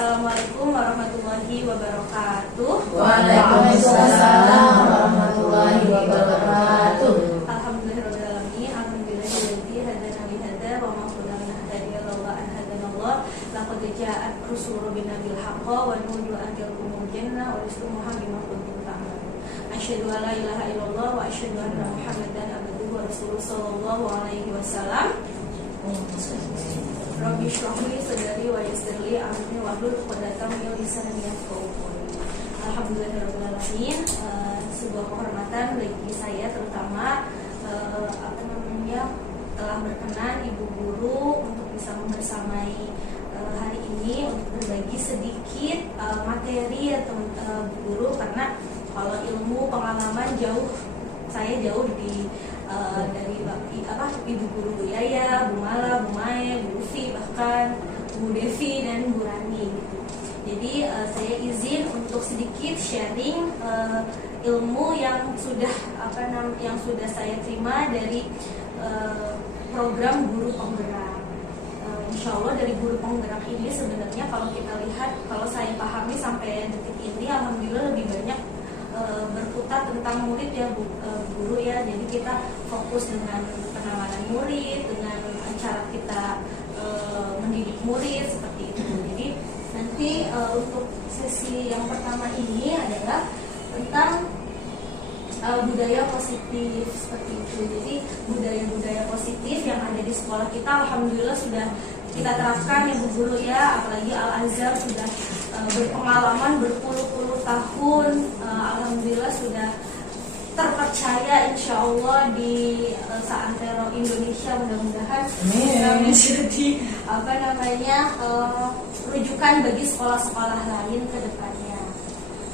Assalamualaikum warahmatullahi wabarakatuh. Waalaikumsalam warahmatullahi wabarakatuh. Alhamdulillahirabbil alamin. Alhamdulillahilladzi hadana li hadza wa ma kunna linahtadiya laula an hadanallah. Laqad ja'at rusulu rabbina bil haqqi wa nudu an tilkumul jannah wa rizquha bima kuntum ta'malun. Asyhadu an la ilaha illallah wa asyhadu anna Muhammadan abduhu wa rasuluhu sallallahu alaihi wasallam. Rabbi shrahli sadri wa yassirli amri wahlul 'uqdatam min lisani yafqahu qawli. Alhamdulillahirabbil alamin. Sebuah kehormatan bagi saya terutama telah berkenan Ibu Guru untuk bisa membersamai hari ini untuk berbagi sedikit materi ya Bu Guru, karena kalau ilmu pengalaman saya jauh dari Ibu Guru Bu Yaya, Bu Mala, Bu Mae, Bu Ufi, bahkan Bu Devi dan Bu Rani gitu. Jadi saya izin untuk sedikit sharing ilmu yang sudah saya terima dari program Guru Penggerak. Insya Allah dari Guru Penggerak ini sebenarnya kalau kita lihat, kalau saya pahami sampai detik ini, alhamdulillah lebih banyak berputar tentang murid ya Bu Guru ya. Jadi kita fokus dengan penanganan murid, dengan cara kita mendidik murid seperti itu. Jadi nanti untuk sesi yang pertama ini adalah tentang budaya positif seperti itu. Jadi budaya-budaya positif yang ada di sekolah kita alhamdulillah sudah kita terapkan ya Bu Guru ya. Apalagi Al-Azhar sudah berpengalaman berpuluh-puluh tahun, alhamdulillah sudah terpercaya insya Allah di Seantero Indonesia. Mudah-mudahan bisa menjadi rujukan bagi sekolah-sekolah lain ke depannya.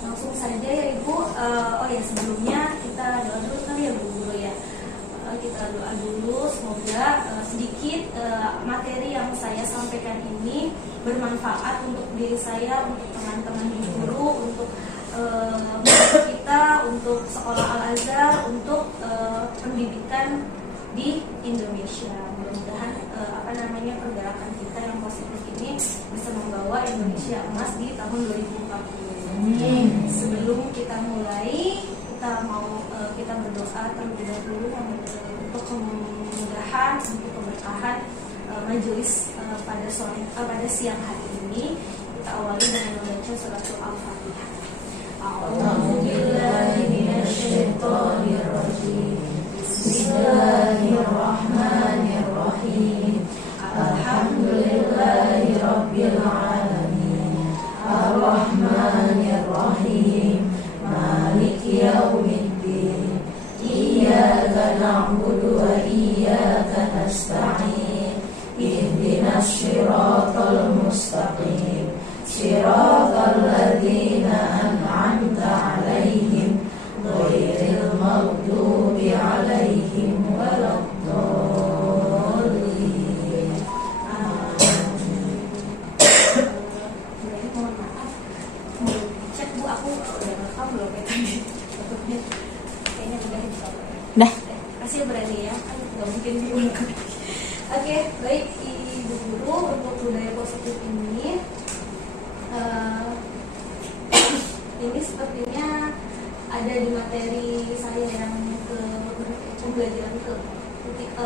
Langsung saja ya Ibu. Sebelumnya kita doa dulu kali ya Bu Guru ya. Kita doa dulu, semoga sedikit materi yang saya sampaikan ini bermanfaat untuk diri saya, untuk teman-teman guru, untuk kita, untuk sekolah Al-Azhar, untuk pendidikan di Indonesia. Mudah-mudahan pergerakan kita yang positif ini bisa membawa Indonesia emas di tahun 2040. Sebelum kita mulai, kita berdoa terlebih dahulu untuk kemudahan, untuk keberkahan majelis pada siang hari ini. Kita awali dengan membaca surat Al-Fatihah. A'udzubillahi minasyaitonirrajim. Bismillahirrahmanirrahim. Alhamdulillahi rabbil alamin. Ar-Rahmanir-Rahim. Maliki yaumiddin. Iyyaka na'budu wa iyyaka nasta'in. Ihdinas siratal mustaqim. Siratal ladzina an'amta 'alaihim ghairil maghdubi 'alaihim waladdallin. Mohon maaf, mau dicek Bu, aku udah rekam belum ya tadi? Kayaknya udah insyaallah. Dah. Kasih berani ya, kan nggak mungkin diulang. Oke, baik Ibu Guru, untuk budaya positif ini sepertinya ada di materi saya yang ke pembelajaran ke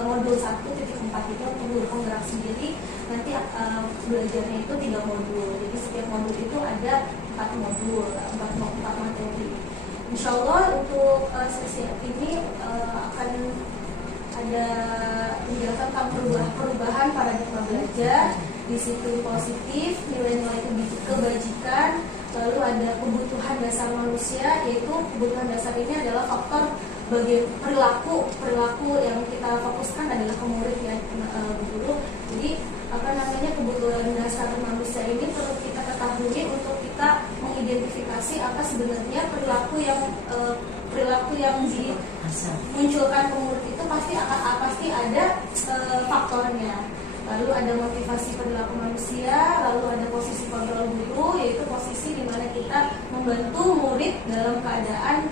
modul 1.4 itu untuk Guru Penggerak sendiri. Nanti belajarnya itu 3 modul. Jadi setiap modul itu ada 4 modul, 4 materi. Insya Allah untuk sesi ini akan ada penjelasan tentang perubahan paradigma belajar, disiplin positif, nilai-nilai kebajikan, lalu ada kebutuhan dasar manusia, yaitu kebutuhan dasar ini adalah faktor bagi perilaku yang kita fokuskan adalah ke murid ya Bu Guru. Jadi kebutuhan dasar manusia ini perlu kita ketahui untuk kita mengidentifikasi apa sebenarnya perilaku yang dimunculkan ke murid itu pasti ada faktornya. Lalu ada motivasi perilaku manusia, lalu ada posisi kontrol guru, yaitu posisi di mana kita membantu murid dalam keadaan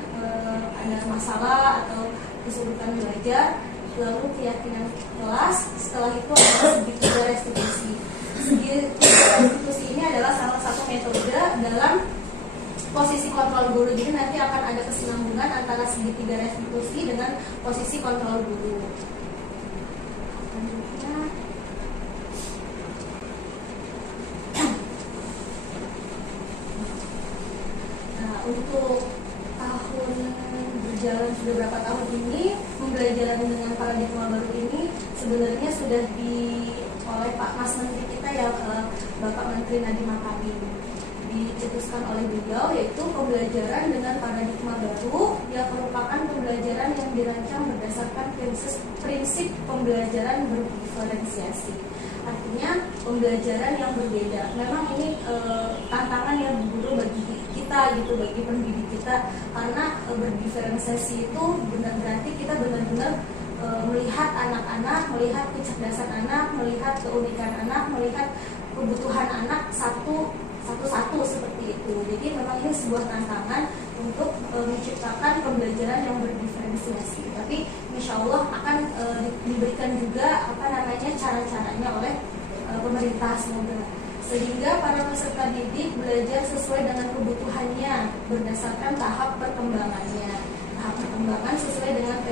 ada masalah atau kesulitan belajar. Lalu keyakinan kelas, setelah itu ada segi restitusi. Segi restitusi ini adalah salah satu kontrol guru. Jadi nanti akan ada kesinambungan antara segitiga restitusi dengan posisi kontrol guru. Selanjutnya, nah untuk tahun berjalan sudah berapa tahun ini, pembelajaran dengan paradigma baru ini sebenarnya sudah oleh Pak Mas Menteri kita ya, Bapak Menteri Nadiem Makarim, dicetuskan oleh beliau, yaitu pembelajaran dengan paradigma baru yang merupakan pembelajaran yang dirancang berdasarkan prinsip pembelajaran berdiferensiasi. Artinya pembelajaran yang berbeda. Memang ini tantangan yang guru bagi kita gitu, bagi pendidik kita, karena berdiferensiasi itu berarti kita benar-benar melihat anak-anak, melihat kecerdasan anak, melihat keunikan anak, melihat kebutuhan anak satu-satu seperti itu. Jadi memang ini sebuah tantangan untuk menciptakan pembelajaran yang berdiferensiasi. Tapi insya Allah akan diberikan juga cara-caranya oleh pemerintah semoga, sehingga para peserta didik belajar sesuai dengan kebutuhannya berdasarkan tahap perkembangannya. Tahap perkembangan sesuai dengan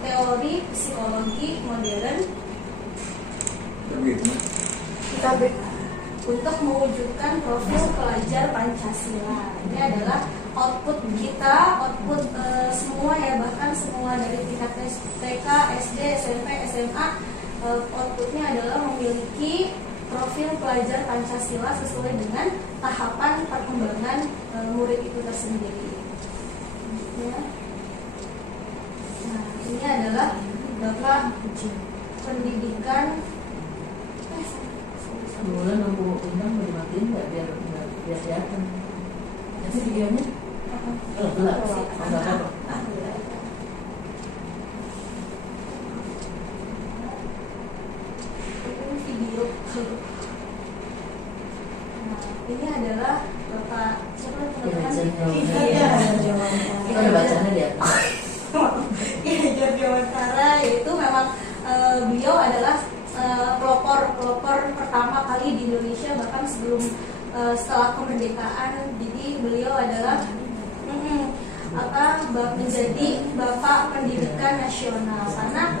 teori psikologi modern untuk mewujudkan profil pelajar Pancasila. Ini adalah output kita, output semua ya, bahkan semua dari tingkat TK, SD, SMP, SMA, outputnya adalah memiliki profil pelajar Pancasila sesuai dengan tahapan perkembangan murid itu tersendiri. Ya. Nah, ini adalah Bapak pendidikan. Bulan nunggu undang mau dimatiin nggak biar kelihatan. Nanti videonya? Gelap. Enggak apa-apa. Video. Nah, ini adalah Bapak siapa Kita udah bacanya di atas. Ki Hajar Dewantara, yaitu memang beliau adalah pelopor pertama kali di Indonesia, bahkan setelah kemerdekaan. Jadi beliau adalah menjadi bapak pendidikan nasional, karena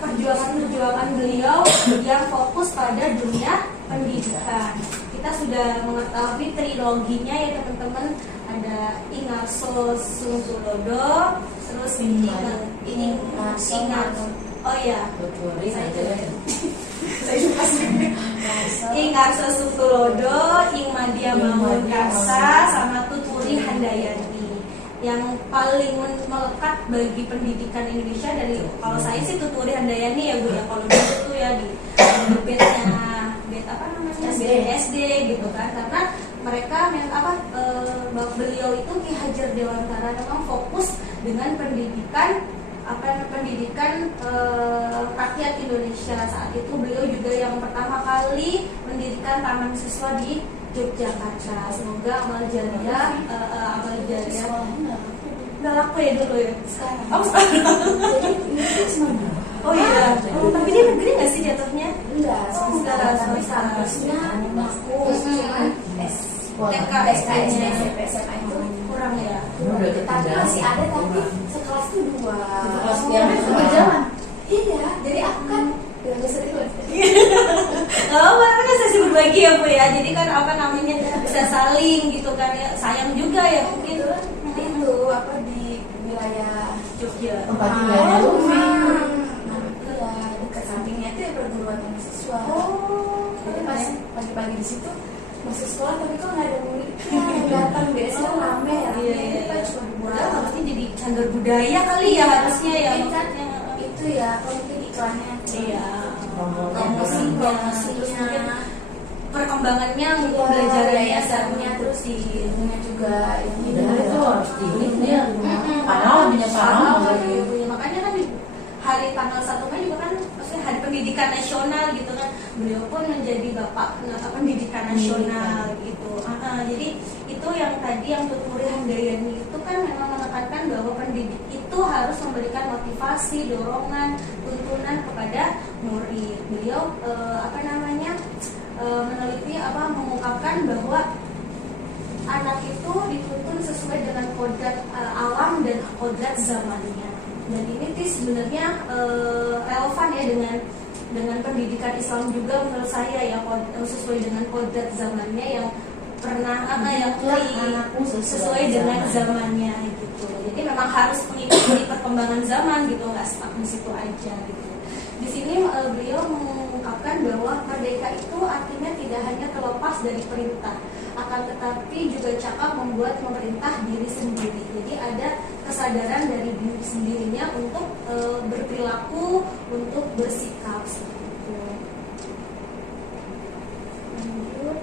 perjuangan beliau yang fokus pada dunia pendidikan. Kita sudah mengetahui triloginya ya teman-teman, ada Ingarso Sungtulodo, terus Ingarso Sungtulodo, Ingmadia Mangunkarsa, sama Tuturi Handayani. Yang paling melekat bagi pendidikan Indonesia dari, kalau saya sih Tuturi Handayani ya Bu ya, kalau dulu tuh ya di SD gitu kan, karena mereka beliau itu Ki Hajar Dewantara memang fokus dengan pendidikan rakyat Indonesia. Saat itu beliau juga yang pertama kali mendirikan taman siswa di Yogyakarta. Semoga amal jariah nggak laku ya dulu ya. Oh iya. Tapi dia negeri nggak sih jatuhnya? Enggak, seharusnya bagus, cuman TK, SD, SMP, SMA itu kurang ya. tapi masih ada, tapi sekelas itu 2. Sekelas yang berjalan. Iya, jadi aku kan udah sering. Kan sesi berbagi ya Bu ya. Jadi kan bisa saling gitu kan ya. Sayang juga ya mungkin Itu di wilayah Jogja. Tempat tinggalnya Lutfi. Dekat sampingnya itu ya perguruan mahasiswa. Jadi pagi-pagi di situ masuk sekolah, tapi kok nggak ada muridnya yang datang. Biasanya rame ya. Iya. Harusnya jadi cagar budaya kali ya harusnya ya. Itu ya, kalau mungkin iklannya. Iya. Promosinya. Perkembangannya untuk belajarnya yayasannya, terus di ininya juga ini. Dan itu harus dia panel punya panel. Makanya kan di hari tanggal 1 Mei juga kan maksudnya Hari Pendidikan Nasional gitu kan, beliau pun menjadi bapak pendidikan nasional gitu. Jadi itu yang tadi yang Tuturi Handayani itu kan memang menekankan bahwa pendidik itu harus memberikan motivasi, dorongan, tuntunan kepada murid. Beliau meneliti mengungkapkan bahwa anak itu dituntun sesuai dengan kodrat alam dan kodrat zamannya. Dan ini sebenarnya relevan ya dengan pendidikan Islam juga menurut saya ya, sesuai dengan kodrat zamannya yang pernah yang sesuai dengan zamannya gitu. Jadi memang harus mengikuti perkembangan zaman gitu, nggak stuck di situ aja gitu. Di sini beliau mengungkapkan bahwa merdeka itu artinya tidak hanya terlepas dari perintah, akan tetapi juga cakap membuat memerintah diri sendiri. Jadi ada kesadaran dari diri sendirinya untuk berperilaku, untuk bersikap seperti itu. Lanjut.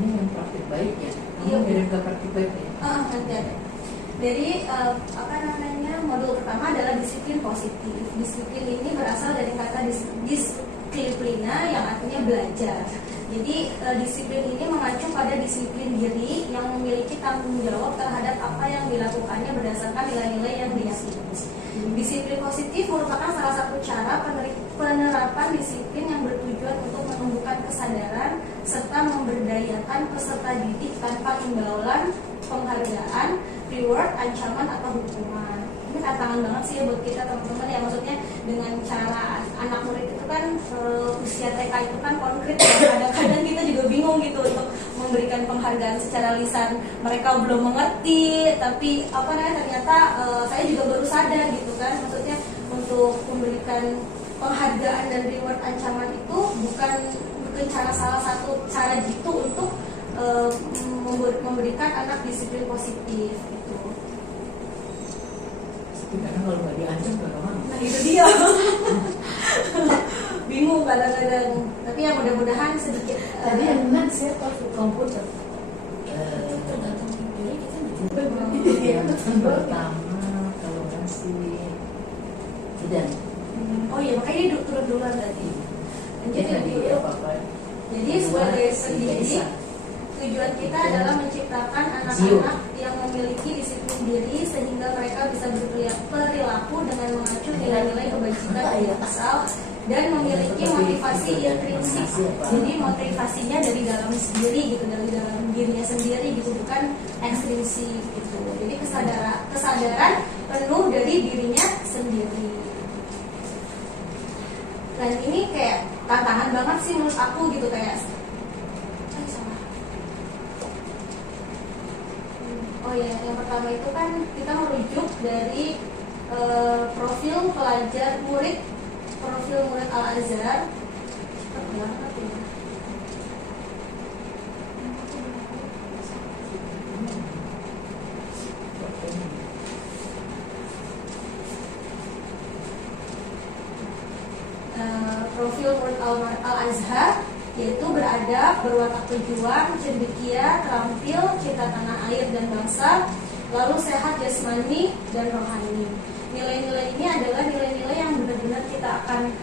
Ini yang praktik baik ya. Iya. Kamu kirim ke praktik baik ya. Nanti ada. Jadi modul pertama adalah disiplin positif. Disiplin ini berasal dari kata disiplina yang artinya belajar. Jadi disiplin ini mengacu pada disiplin diri yang memiliki tanggung jawab terhadap apa yang dilakukannya berdasarkan nilai-nilai yang diyakini. Disiplin positif merupakan salah satu cara penerapan disiplin yang bertujuan untuk menumbuhkan kesadaran serta memberdayakan peserta didik tanpa imbalan, penghargaan, reward, ancaman atau hukuman. Ini tantangan banget sih ya buat kita teman-teman ya, maksudnya dengan cara anak murid itu kan usia TK itu kan konkret ya, kadang-kadang kita juga bingung gitu untuk memberikan penghargaan secara lisan, mereka belum mengerti, tapi ternyata saya juga baru sadar gitu kan, maksudnya untuk memberikan penghargaan dan reward ancaman itu bukan cara salah satu cara gitu untuk memberikan anak disiplin positif gitu. Karena kalau nggak diancam nggak mau. Nah itu dia. Bingung kadang-kadang. Tapi ya mudah-mudahan sedikit. Tadi yang menang siapa komputer? Tergantung diri kita juga. Yang pertama toleransi dan. Oh iya, makanya dia turun duluan tadi. Jadi apa-apa. Jadi sebagai pendidik, tujuan kita adalah menciptakan anak-anak yang memiliki disiplin diri sehingga mereka bisa berperilaku dengan mengacu nilai-nilai kebajikan universal dan memiliki motivasi intrinsik. Jadi motivasinya dari dalam sendiri gitu, dari dalam dirinya sendiri gitu, bukan ekstrinsik gitu. Jadi kesadaran penuh dari dirinya sendiri. Dan ini kayak tantangan banget sih menurut aku gitu, kayak oh ya, yang pertama itu kan kita merujuk dari profil pelajar murid Al-Azhar. Cepet banget ya. Profil murid Al-Azhar yaitu beradab, berwatak berjuang, cendekia, terampil, cinta tanah air dan bangsa, lalu sehat jasmani dan rohani. Nilai-nilai ini adalah nilai-nilai yang benar-benar kita akan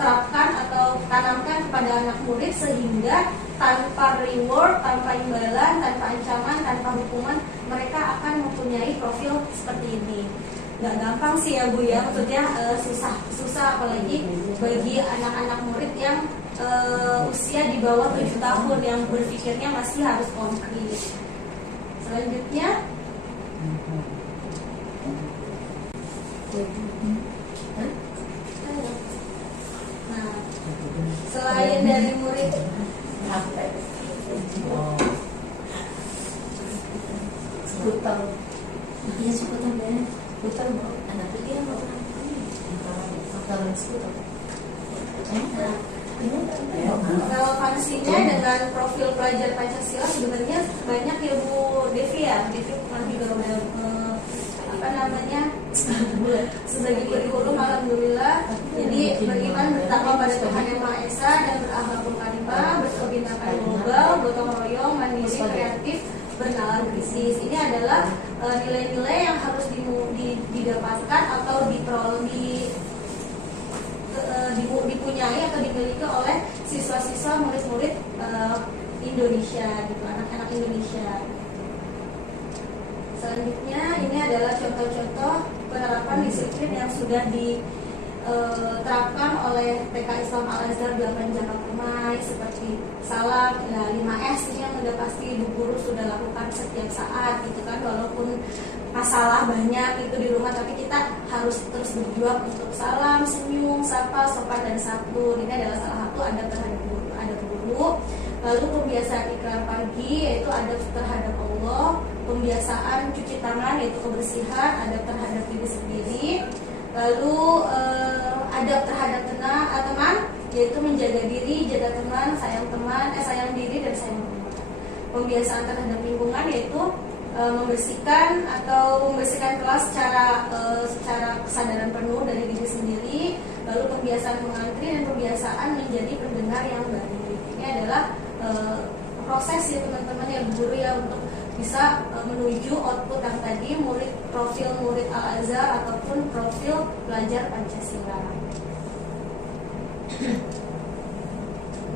terapkan atau tanamkan kepada anak murid sehingga tanpa reward, tanpa imbalan, tanpa ancaman, tanpa hukuman, mereka akan mempunyai profil seperti ini. Nggak gampang sih ya Bu ya, maksudnya susah apalagi bagi anak-anak murid yang usia di bawah 7 tahun yang berpikirnya masih harus konkret. Selanjutnya selain dari murid Skuter. Iya skuter deh. Skuter mau anak dia mau skuter. Relevansinya dengan profil pelajar Pancasila sebenarnya banyak ya Bu Devi ya. Devi pernah juga udah sebagai kurikulum alhamdulillah. Jadi beriman bertakwa pada Tuhan Yang Maha Esa dan berakhlakul karimah, berkebinekaan global, gotong royong, mandiri, kreatif, bernalar krisis. Ini adalah nilai-nilai yang harus didapatkan atau dipunyai atau dimiliki oleh siswa-siswa murid-murid Indonesia gitu, anak-anak Indonesia. Selanjutnya ini adalah contoh-contoh penerapan disiplin yang sudah diterapkan oleh TK Islam Al-Azhar 8 Jaka Permai, seperti salam, 5S ini yang udah pasti ibu guru sudah lakukan setiap saat gitu kan, walaupun masalah banyak itu di rumah, tapi kita harus terus berjuang untuk salam, senyum, sapa, sopan dan santun. Ini adalah salah satu adab terhadap guru. Lalu pembiasaan ikrar pagi yaitu adab terhadap Allah, pembiasaan cuci tangan yaitu kebersihan, adab terhadap diri sendiri. Lalu adab terhadap teman yaitu menjaga diri, jaga teman, sayang diri dan sayang teman. Pembiasaan terhadap lingkungan yaitu membersihkan kelas secara kesadaran penuh dari diri sendiri. Lalu pembiasaan mengantri dan pembiasaan menjadi pendengar yang baik. Ini adalah proses ya teman-teman ya guru ya untuk bisa menuju output yang tadi, profil murid Al-Azhar ataupun profil pelajar Pancasila.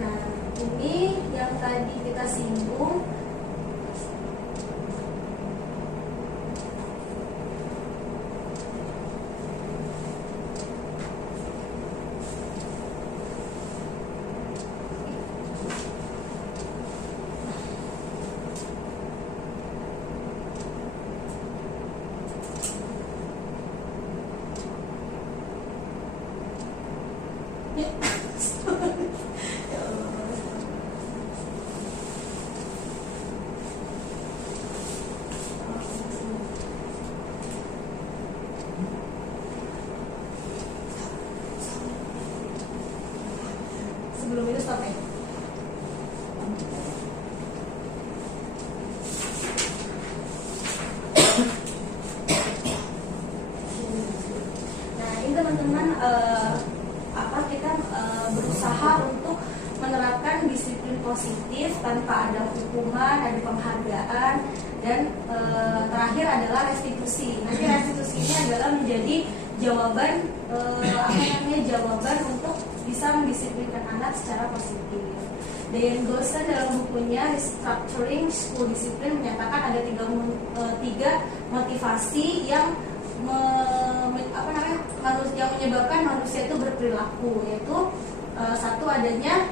Nah, ini yang tadi kita singgung. Sebelum itu stop ya. Nah ini teman-teman kita berusaha untuk menerapkan disiplin positif tanpa ada hukuman, ada penghargaan, dan terakhir adalah restitusi. Nanti restitusi ini adalah menjadi jawaban jawaban untuk bisa mendisiplinkan anak secara positif. Diane Golson dalam bukunya Restructuring School Discipline menyatakan ada tiga motivasi yang menyebabkan manusia itu berperilaku, yaitu satu adanya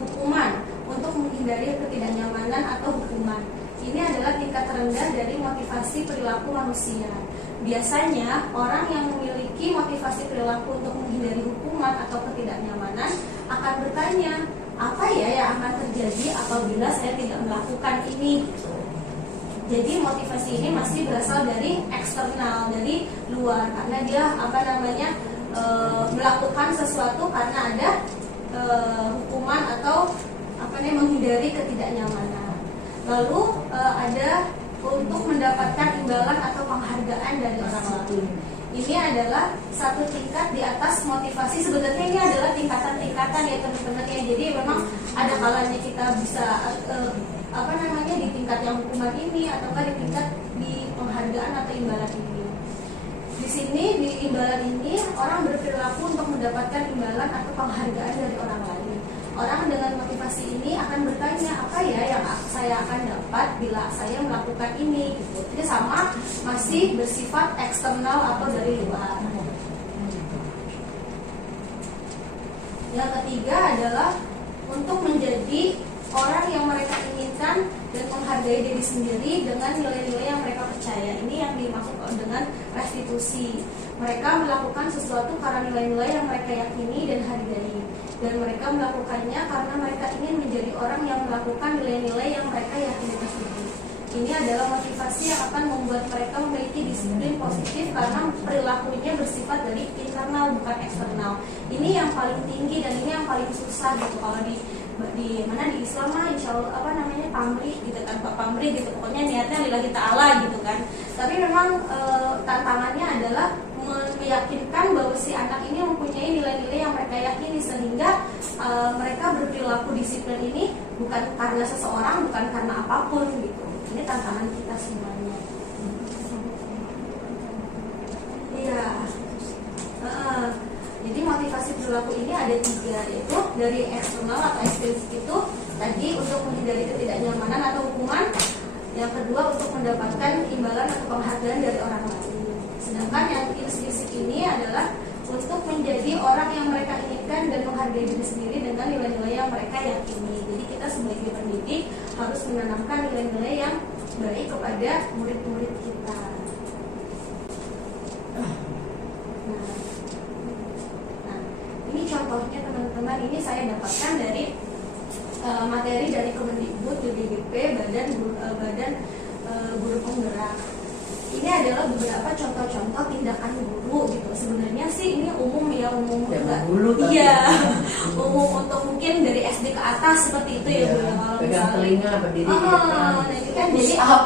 hukuman untuk menghindari ketidaknyamanan atau hukuman. Ini adalah tingkat terendah dari motivasi perilaku manusia. Biasanya orang yang memiliki motivasi perilaku untuk menghindari hukuman atau ketidaknyamanan akan bertanya, apa ya yang akan terjadi apabila saya tidak melakukan ini? Jadi motivasi ini masih berasal dari eksternal, dari luar, karena dia melakukan sesuatu karena ada hukuman atau menghindari ketidaknyamanan. Lalu ada untuk mendapatkan imbalan atau penghargaan dari orang lain. Ini adalah satu tingkat di atas motivasi. Sebenarnya ini adalah tingkatan-tingkatan ya teman-teman ya. Jadi memang ada kalanya kita bisa di tingkat yang hukuman ini ataukah di tingkat di penghargaan atau imbalan ini. Di sini di imbalan ini orang berperilaku untuk mendapatkan imbalan atau penghargaan dari orang lain. Orang dengan motivasi ini akan bertanya, apa ya yang saya akan dapat bila saya melakukan ini gitu. Jadi sama, masih bersifat eksternal atau dari luar. Yang ketiga adalah untuk menjadi orang yang mereka inginkan dan menghargai diri sendiri dengan nilai-nilai yang mereka percaya. Ini yang dimaksud dengan restitusi. Mereka melakukan sesuatu karena nilai-nilai yang mereka yakini dan hargai. Dan mereka melakukannya karena mereka ingin menjadi orang yang melakukan nilai-nilai yang mereka yakini tersebut. Ini adalah motivasi yang akan membuat mereka memiliki disiplin positif karena perilakunya bersifat dari internal bukan eksternal. Ini yang paling tinggi dan ini yang paling susah gitu. Kalau di Islam mah insya Allah pamrih gitu kan, pamrih gitu, pokoknya niatnya lillahi ta'ala gitu kan. Tapi memang tantangannya adalah meyakinkan bahwa si anak ini mempunyai nilai-nilai yang mereka yakini sehingga mereka berperilaku disiplin ini bukan karena seseorang, bukan karena apapun gitu. Ini tantangan kita semuanya. Iya. Jadi motivasi perilaku ini ada 3, yaitu dari eksternal atau ekstrinsik itu tadi untuk menghindari ketidaknyamanan atau hukuman. Yang kedua untuk mendapatkan imbalan atau penghargaan dari orang lain. Sedangkan yang intrinsik ini adalah untuk menjadi orang yang mereka inginkan dan menghargai diri sendiri dengan nilai-nilai yang mereka yakini. Jadi kita sebagai pendidik harus menanamkan nilai-nilai yang baik kepada murid-murid kita. Nah, ini contohnya teman-teman, ini saya dapatkan dari materi dari Kemendikbud, BPDP, Badan Guru Penggerak. Ini adalah beberapa contoh-contoh tindakan guru gitu. Sebenarnya sih ini umum ya, umum enggak. Iya. Umum untuk mungkin dari SD ke atas seperti itu ya, Bu. Kalau pegang telinga berdiri di depan. Nah, itu kan push jadi up.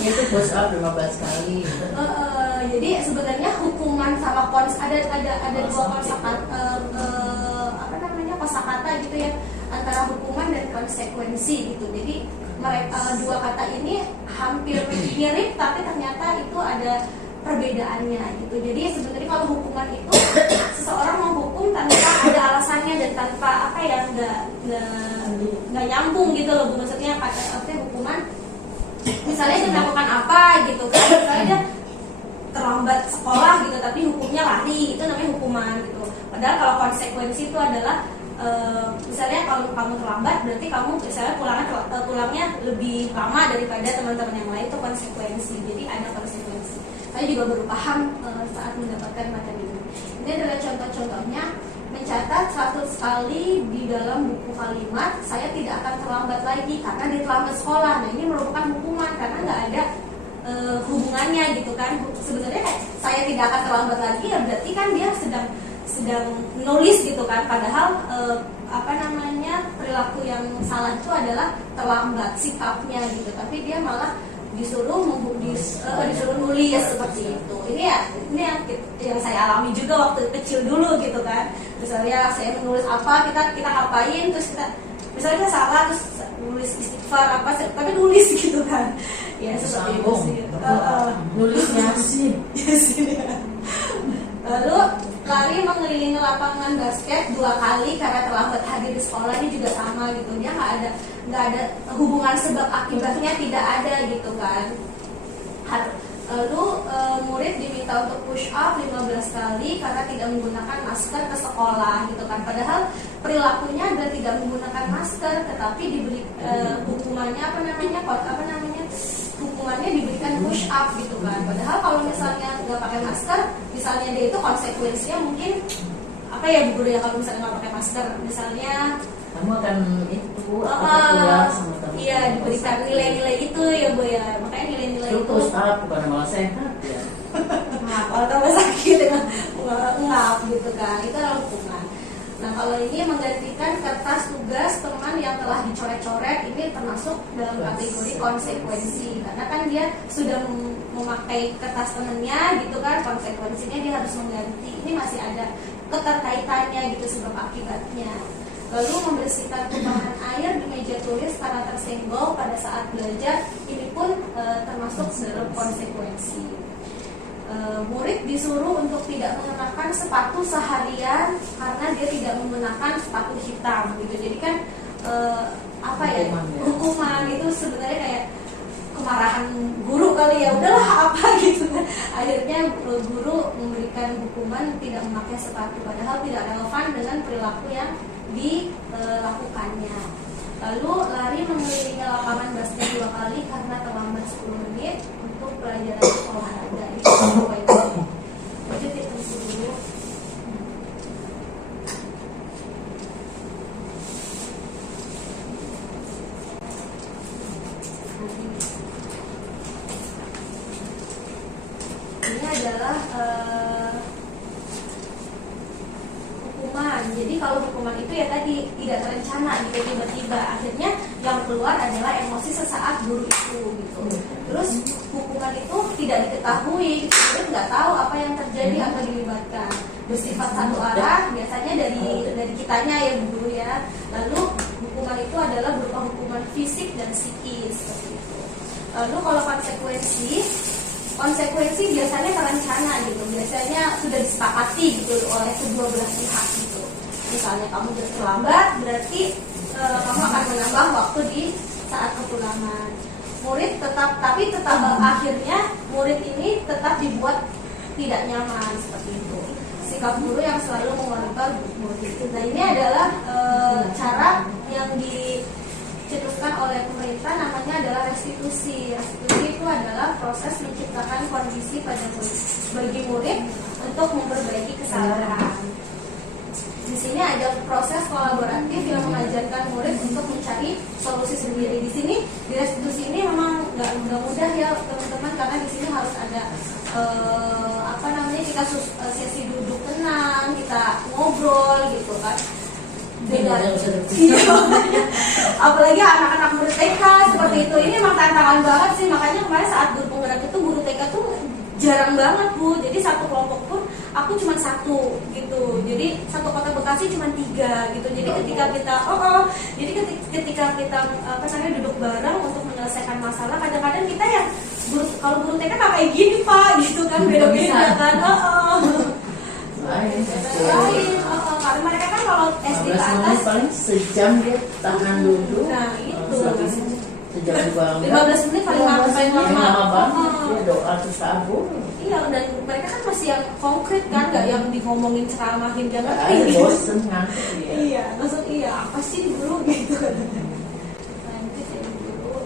Itu push up 15 kali. Jadi sebenarnya hukuman sama ada dua kosakata gitu ya, antara hukuman dan konsekuensi gitu. Jadi mereka dua kata ini hampir mirip tapi ternyata itu ada perbedaannya gitu. Jadi sebenarnya kalau hukuman itu seseorang menghukum tanpa ada alasannya dan tanpa nggak nyambung gitu loh, Bu. Maksudnya hukuman misalnya dia melakukan apa gitu kan, misalnya dia terlambat sekolah gitu tapi hukumnya lari, itu namanya hukuman gitu. Padahal kalau konsekuensi itu adalah misalnya kalau kamu terlambat berarti kamu misalnya pulangnya lebih lama daripada teman-teman yang lain, itu konsekuensi. Jadi ada konsekuensi. Saya juga baru paham saat mendapatkan materi ini. Ini adalah contoh-contohnya. Mencatat 100 kali di dalam buku kalimat, saya tidak akan terlambat lagi karena dia terlambat sekolah. Nah ini merupakan hukuman karena nggak ada hubungannya gitu kan. Sebenarnya saya tidak akan terlambat lagi ya berarti kan dia sedang nulis gitu kan, padahal perilaku yang salah itu adalah terlambat sikapnya gitu, tapi dia malah disuruh nulis seperti itu. Ini yang saya alami juga waktu kecil dulu gitu kan. Misalnya saya menulis apa, kita ngapain, terus kita misalnya salah terus nulis istighfar apa, tapi nulis gitu kan. Ya seperti itu sih. Nulis Yasin. Ya. Lalu lari mengelilingi lapangan basket 2 kali karena terlambat hadir di sekolah, ini juga sama gitu. Dia nggak ada hubungan sebab akibatnya, tidak ada gitu kan. Lalu murid diminta untuk push up 15 kali karena tidak menggunakan masker ke sekolah gitu kan. Padahal perilakunya adalah tidak menggunakan masker, tetapi diberi hukumannya hukumannya diberikan push up gitu kan. Padahal kalau misalnya nggak pakai masker, misalnya dia itu konsekuensinya mungkin apa ya Bu Guru ya, kalau misalnya nggak pakai masker, misalnya kamu akan pulang sama teman. Iya, diberikan nilai-nilai itu ya Bu ya. Makanya nilai-nilai itu push up bukan malah sehat ya. Nah, kalau tambah sakit ngap gitu kan, itu adalah hukuman. Nah, kalau ini menggantikan kertas tugas teman yang telah dicoret-coret, ini termasuk dalam kategori konsekuensi. Karena kan dia sudah memakai kertas temannya gitu kan, konsekuensinya dia harus mengganti. Ini masih ada keterkaitannya gitu sebab akibatnya. Lalu membersihkan tumpahan air di meja tulis karena tersenggol pada saat belajar, ini pun termasuk dalam konsekuensi. Murid disuruh untuk tidak mengenakan sepatu seharian karena dia tidak menggunakan sepatu hitam gitu. Jadi kan hukuman itu sebenarnya kayak kemarahan guru kali ya, udahlah apa gitu kan. Akhirnya guru memberikan hukuman tidak memakai sepatu, padahal tidak relevan dengan perilaku yang dilakukannya. Lalu lari mengelilingi lapangan basket 2 kali karena terlambat 10 menit untuk pelajaran olahraga. Itu ditentu dulu. Ini adalah hukuman. Jadi kalau hukuman itu ya tadi tidak terencana gitu, tiba-tiba akhirnya yang keluar adalah emosi sesaat guru itu gitu. Terus hukuman itu tidak diketahui, murid nggak tahu apa yang terjadi atau dilibatkan. bersifat satu arah, biasanya dari kitanya ya Bu Guru ya. Lalu hukuman itu adalah berupa hukuman fisik dan psikis seperti itu. Lalu kalau konsekuensi biasanya terencana gitu, biasanya sudah disepakati gitu oleh kedua belah pihak gitu. Misalnya kamu terlambat, berarti kamu akan menambah waktu di saat kepulangan. Murid tetap akhirnya murid ini tetap dibuat tidak nyaman seperti itu. Sikap guru yang selalu memonitor murid. Nah ini adalah cara yang dicetuskan oleh pemerintah, namanya adalah restitusi. Restitusi itu adalah proses menciptakan kondisi pada murid, bagi murid untuk memperbaiki kesalahan. Di sini ada proses kolaboratif yang mengajarkan murid untuk mencari solusi sendiri. Di sini di restitusi ini memang nggak mudah ya teman-teman, karena di sini harus ada kita sesi duduk tenang, kita ngobrol gitu kan. Apalagi anak-anak murid TK seperti itu, ini memang tantangan banget sih. Makanya kemarin saat guru penggerak itu guru TK tuh jarang banget Bu. Jadi satu kelompok pun aku cuma satu gitu. Jadi satu kota Bekasi cuma 3 gitu. Jadi ketika kita duduk bareng untuk menyelesaikan masalah, kadang-kadang kita yang kalau guru TK nggak kayak gini Pak gitu kan, beda-beda kan. Karena mereka kan kalau SD ke atas paling sejam dia tahan dulu. Nah itu sejam juga 15 menit paling lama banget. Dia doa terus kabur. Iya, dan mereka kan masih yang konkret kan, nggak yang ngomongin ceramahin dia ngerti. Bosen ngantuk dia. Iya, maksud apa sih guru gitu. Lanjut ya guru.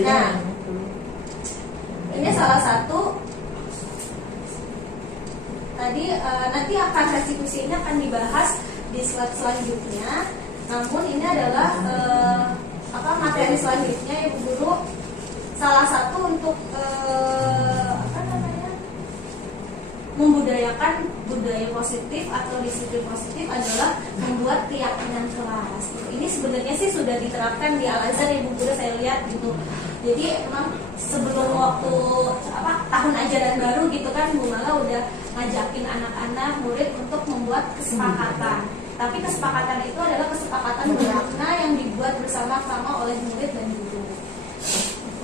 Nah, ini salah satu tadi nanti akan restitusinya akan dibahas di slide selanjutnya. Namun ini adalah materi selanjutnya ya Bu Guru. Salah satu untuk membudayakan budaya positif atau disiplin positif adalah membuat keyakinan kelas. Ini sebenarnya sih sudah diterapkan di Al-Azhar ya Bu Guru, saya lihat gitu. Jadi emang sebelum waktu tahun ajaran baru gitu kan, Bu Mala udah ngajakin anak-anak murid untuk membuat kesepakatan. Tapi kesepakatan itu adalah kesepakatan bermakna yang dibuat bersama-sama oleh murid dan guru.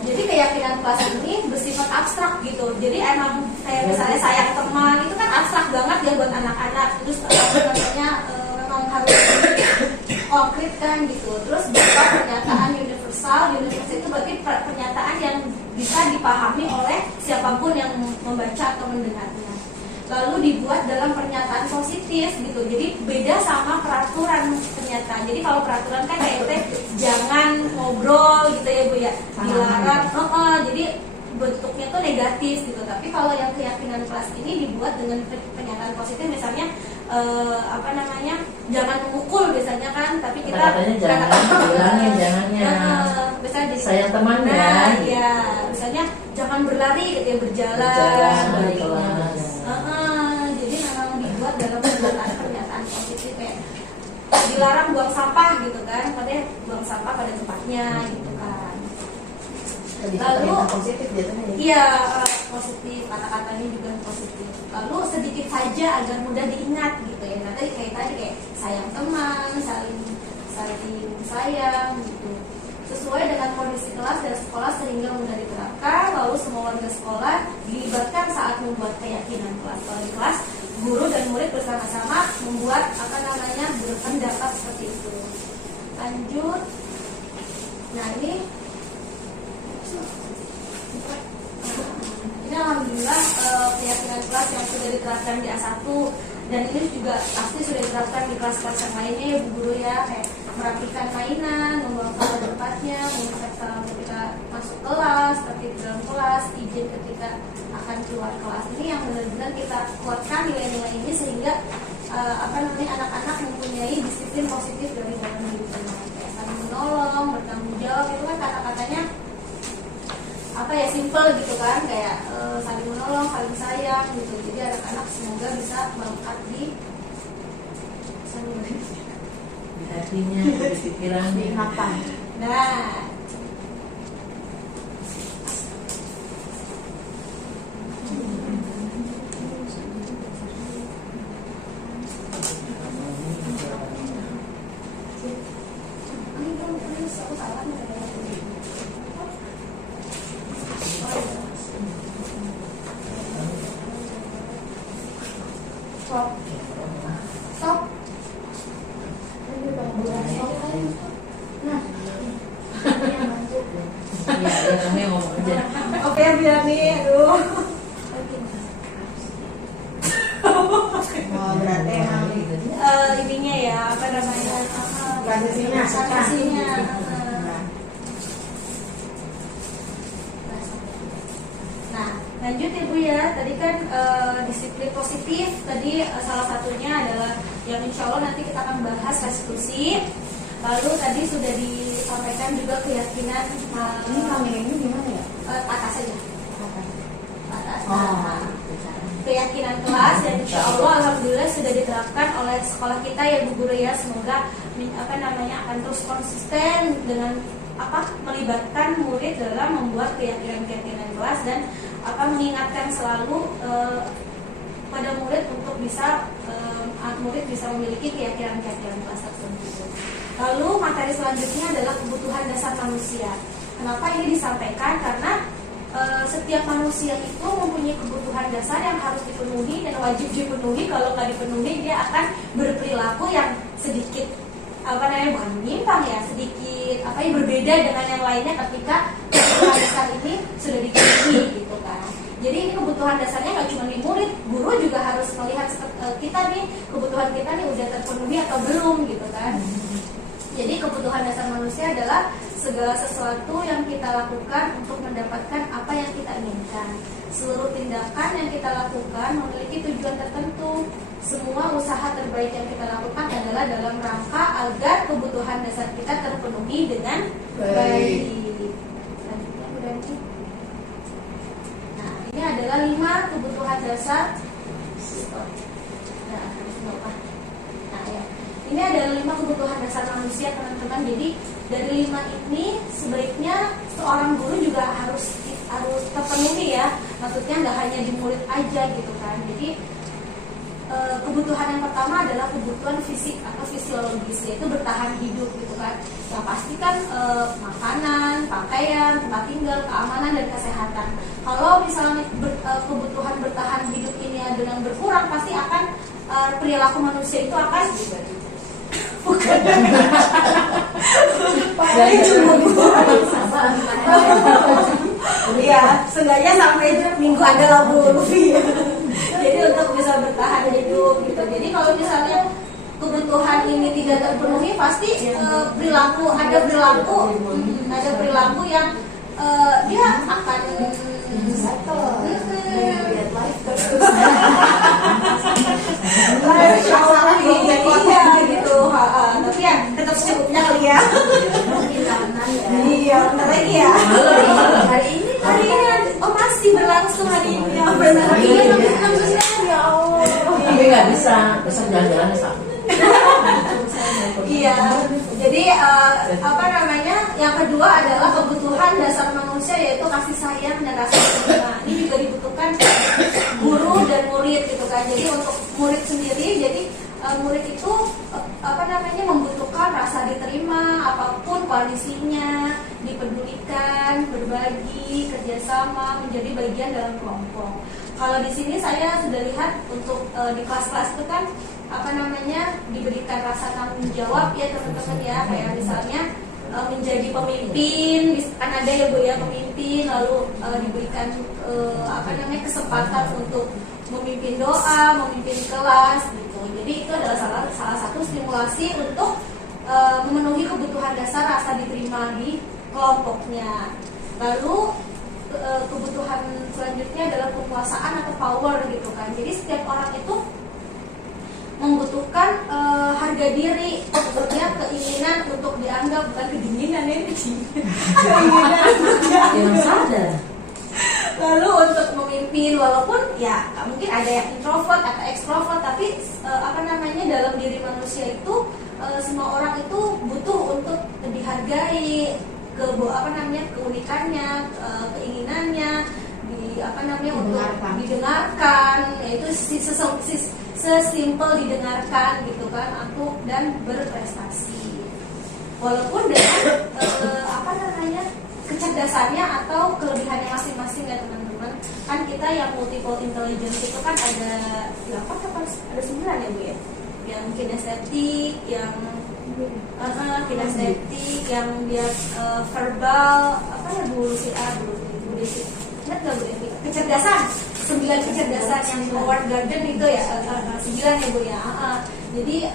Jadi keyakinan kelas ini bersifat abstrak gitu. Jadi emang kayak misalnya sayang teman itu kan abstrak banget ya buat anak-anak. Terus memang harus konkret kan gitu. Terus berupa pernyataan universal itu berarti pernyataan yang bisa dipahami oleh siapapun yang membaca atau mendengarnya. Lalu dibuat dalam pernyataan positif gitu. Jadi beda sama peraturan pernyataan. Jadi kalau peraturan kan kayak jangan ngobrol gitu ya Bu ya, dilarang. Jadi bentuknya tuh negatif gitu. Tapi kalau yang keyakinan kelas ini dibuat dengan pernyataan positif, misalnya jangan memukul biasanya kan, tapi kita jangan bilangin jangannya. Misalnya saya temannya. Nah, ya, misalnya jangan berlari gitu ya, berjalan dari kelas. Jadi memang dibuat dalam pernyataan positif kayak dilarang buang sampah gitu kan, padahal buang sampah pada tempatnya gitu kan. Lalu positif biasanya. Iya, positif, kata-katanya juga positif. Lalu sedikit saja agar mudah diingat gitu ya. Nah tadi kayak sayang teman, saling sayang gitu. Sesuai dengan kondisi kelas dan sekolah sehingga mudah diterapkan. Lalu semua warga sekolah dilibatkan saat membuat keyakinan kelas. Kalau di kelas, guru dan murid bersama-sama membuat berpendapat seperti itu. Lanjut. Nah ini alhamdulillah keyakinan kelas yang sudah diterapkan di A1, dan ini juga pasti sudah diterapkan di kelas-kelas yang lainnya ya Bu Guru ya, kayak merapikan mainan, membawa pada tempatnya, mengucap salam ketika masuk kelas, tertib dalam kelas, izin ketika akan keluar kelas. Ini yang benar-benar kita kuatkan nilai-nilai ini sehingga anak-anak mempunyai disiplin positif dari dalam hidupnya. Kayak saling menolong, bertanggung jawab, itu kan kata-katanya simple gitu kan, kayak saling menolong, saling sayang gitu. Jadi anak-anak semoga bisa melekat di hatinya, di pikirannya, ingatan. Nah, kamu yang ngomong aja. Oke biar nih, aduh. Oh, berarti emang Ininya ya, apa namanya? Transisinya. Transisinya. Nah, lanjut ya Bu ya. Tadi kan disiplin positif. Tadi salah satunya adalah yang insya Allah nanti kita akan bahas restitusi. Lalu tadi sudah disampaikan juga keyakinan. Ini kamera ini gimana ya? Atas saja. Atas. Oh. Nah, keyakinan kelas dan insya Allah alhamdulillah sudah diterapkan oleh sekolah kita ya Bu Guru ya. Semoga akan terus konsisten dengan melibatkan murid dalam membuat keyakinan kelas dan mengingatkan selalu pada murid untuk murid bisa memiliki keyakinan kelas tersebut. Lalu materi selanjutnya adalah kebutuhan dasar manusia. Kenapa ini disampaikan? Karena setiap manusia itu mempunyai kebutuhan dasar yang harus dipenuhi dan wajib dipenuhi. Kalau nggak dipenuhi dia akan berperilaku yang sedikit bukan menyimpang ya, sedikit berbeda dengan yang lainnya ketika kebutuhan dasar ini sudah dipenuhi gitu kan. Jadi ini kebutuhan dasarnya nggak cuma di murid, guru juga harus melihat kita nih kebutuhan kita nih udah terpenuhi atau belum gitu kan. Jadi kebutuhan dasar manusia adalah segala sesuatu yang kita lakukan untuk mendapatkan apa yang kita inginkan. Seluruh tindakan yang kita lakukan memiliki tujuan tertentu. Semua usaha terbaik yang kita lakukan adalah dalam rangka agar kebutuhan dasar kita terpenuhi dengan baik. Selanjutnya berarti. Nah, ini adalah 5 kebutuhan dasar. Nah, ya. Ini adalah 5 kebutuhan dasar manusia teman-teman. Jadi dari 5 ini sebaiknya seorang guru juga harus terpenuhi ya. Maksudnya nggak hanya di murid aja gitu kan. Jadi kebutuhan yang pertama adalah kebutuhan fisik atau fisiologis, yaitu bertahan hidup gitu kan. Yang pasti kan makanan, pakaian, tempat tinggal, keamanan dan kesehatan. Kalau misalnya kebutuhan bertahan hidup ini dengan berkurang, pasti akan perilaku manusia itu akan bukan. Iya, seenggaknya sampai minggu adalah Bu Luffy. Jadi untuk bisa bertahan hidup gitu. Jadi kalau misalnya kebutuhan ini tidak terpenuhi, pasti ada perilaku yang dia akan iya gitu. Tapi ya tetap secukupnya kali ya. Iya, bentar lagi ya. Hari ini masih berlangsung hari ini. Ya Allah. Tapi nggak bisa, besok jalan-jalan ya sama. Iya. Jadi yang kedua adalah kebutuhan dasar manusia, yaitu kasih sayang dan rasa terima. Ini juga dibutuhkan guru dan murid gitu kan. Jadi untuk murid sendiri, jadi murid itu membutuhkan rasa diterima apapun kondisinya, dipedulikan, berbagi, kerjasama, menjadi bagian dalam kelompok. Kalau di sini saya sudah lihat untuk di kelas-kelas itu kan diberikan rasa tanggung jawab ya teman-teman ya, kayak misalnya menjadi pemimpin, kan ada ya Bu ya pemimpin, lalu diberikan kesempatan untuk memimpin doa, memimpin kelas gitu. Jadi itu adalah salah satu stimulasi untuk memenuhi kebutuhan dasar rasa diterima di kelompoknya. Lalu kebutuhan selanjutnya adalah kekuasaan atau power gitu kan. Jadi setiap orang itu membutuhkan harga diri, maksudnya keinginan untuk dianggap, bukan kedinginan ini keinginan untuk dianggap. Yang sadar. Lalu untuk memimpin, walaupun ya mungkin ada yang introvert atau extrovert, tapi dalam diri manusia itu semua orang itu butuh untuk dihargai, keunikannya, keinginannya, untuk didengarkan, yaitu sesimpel didengarkan gitu kan, dan berprestasi. Walaupun dengan kecerdasannya atau kelebihannya masing-masing ya teman-teman. Kan kita yang multiple intelligence itu kan ada 8 atau ada 9 ya Bu ya. Yang kinestetik, yang kinestetik yang dia verbal apa ya Bu Desi ingat nggak Bu Devi? Kecerdasan, 9 kecerdasan yang Howard Gardner itu ya 9 ya Bu ya. Jadi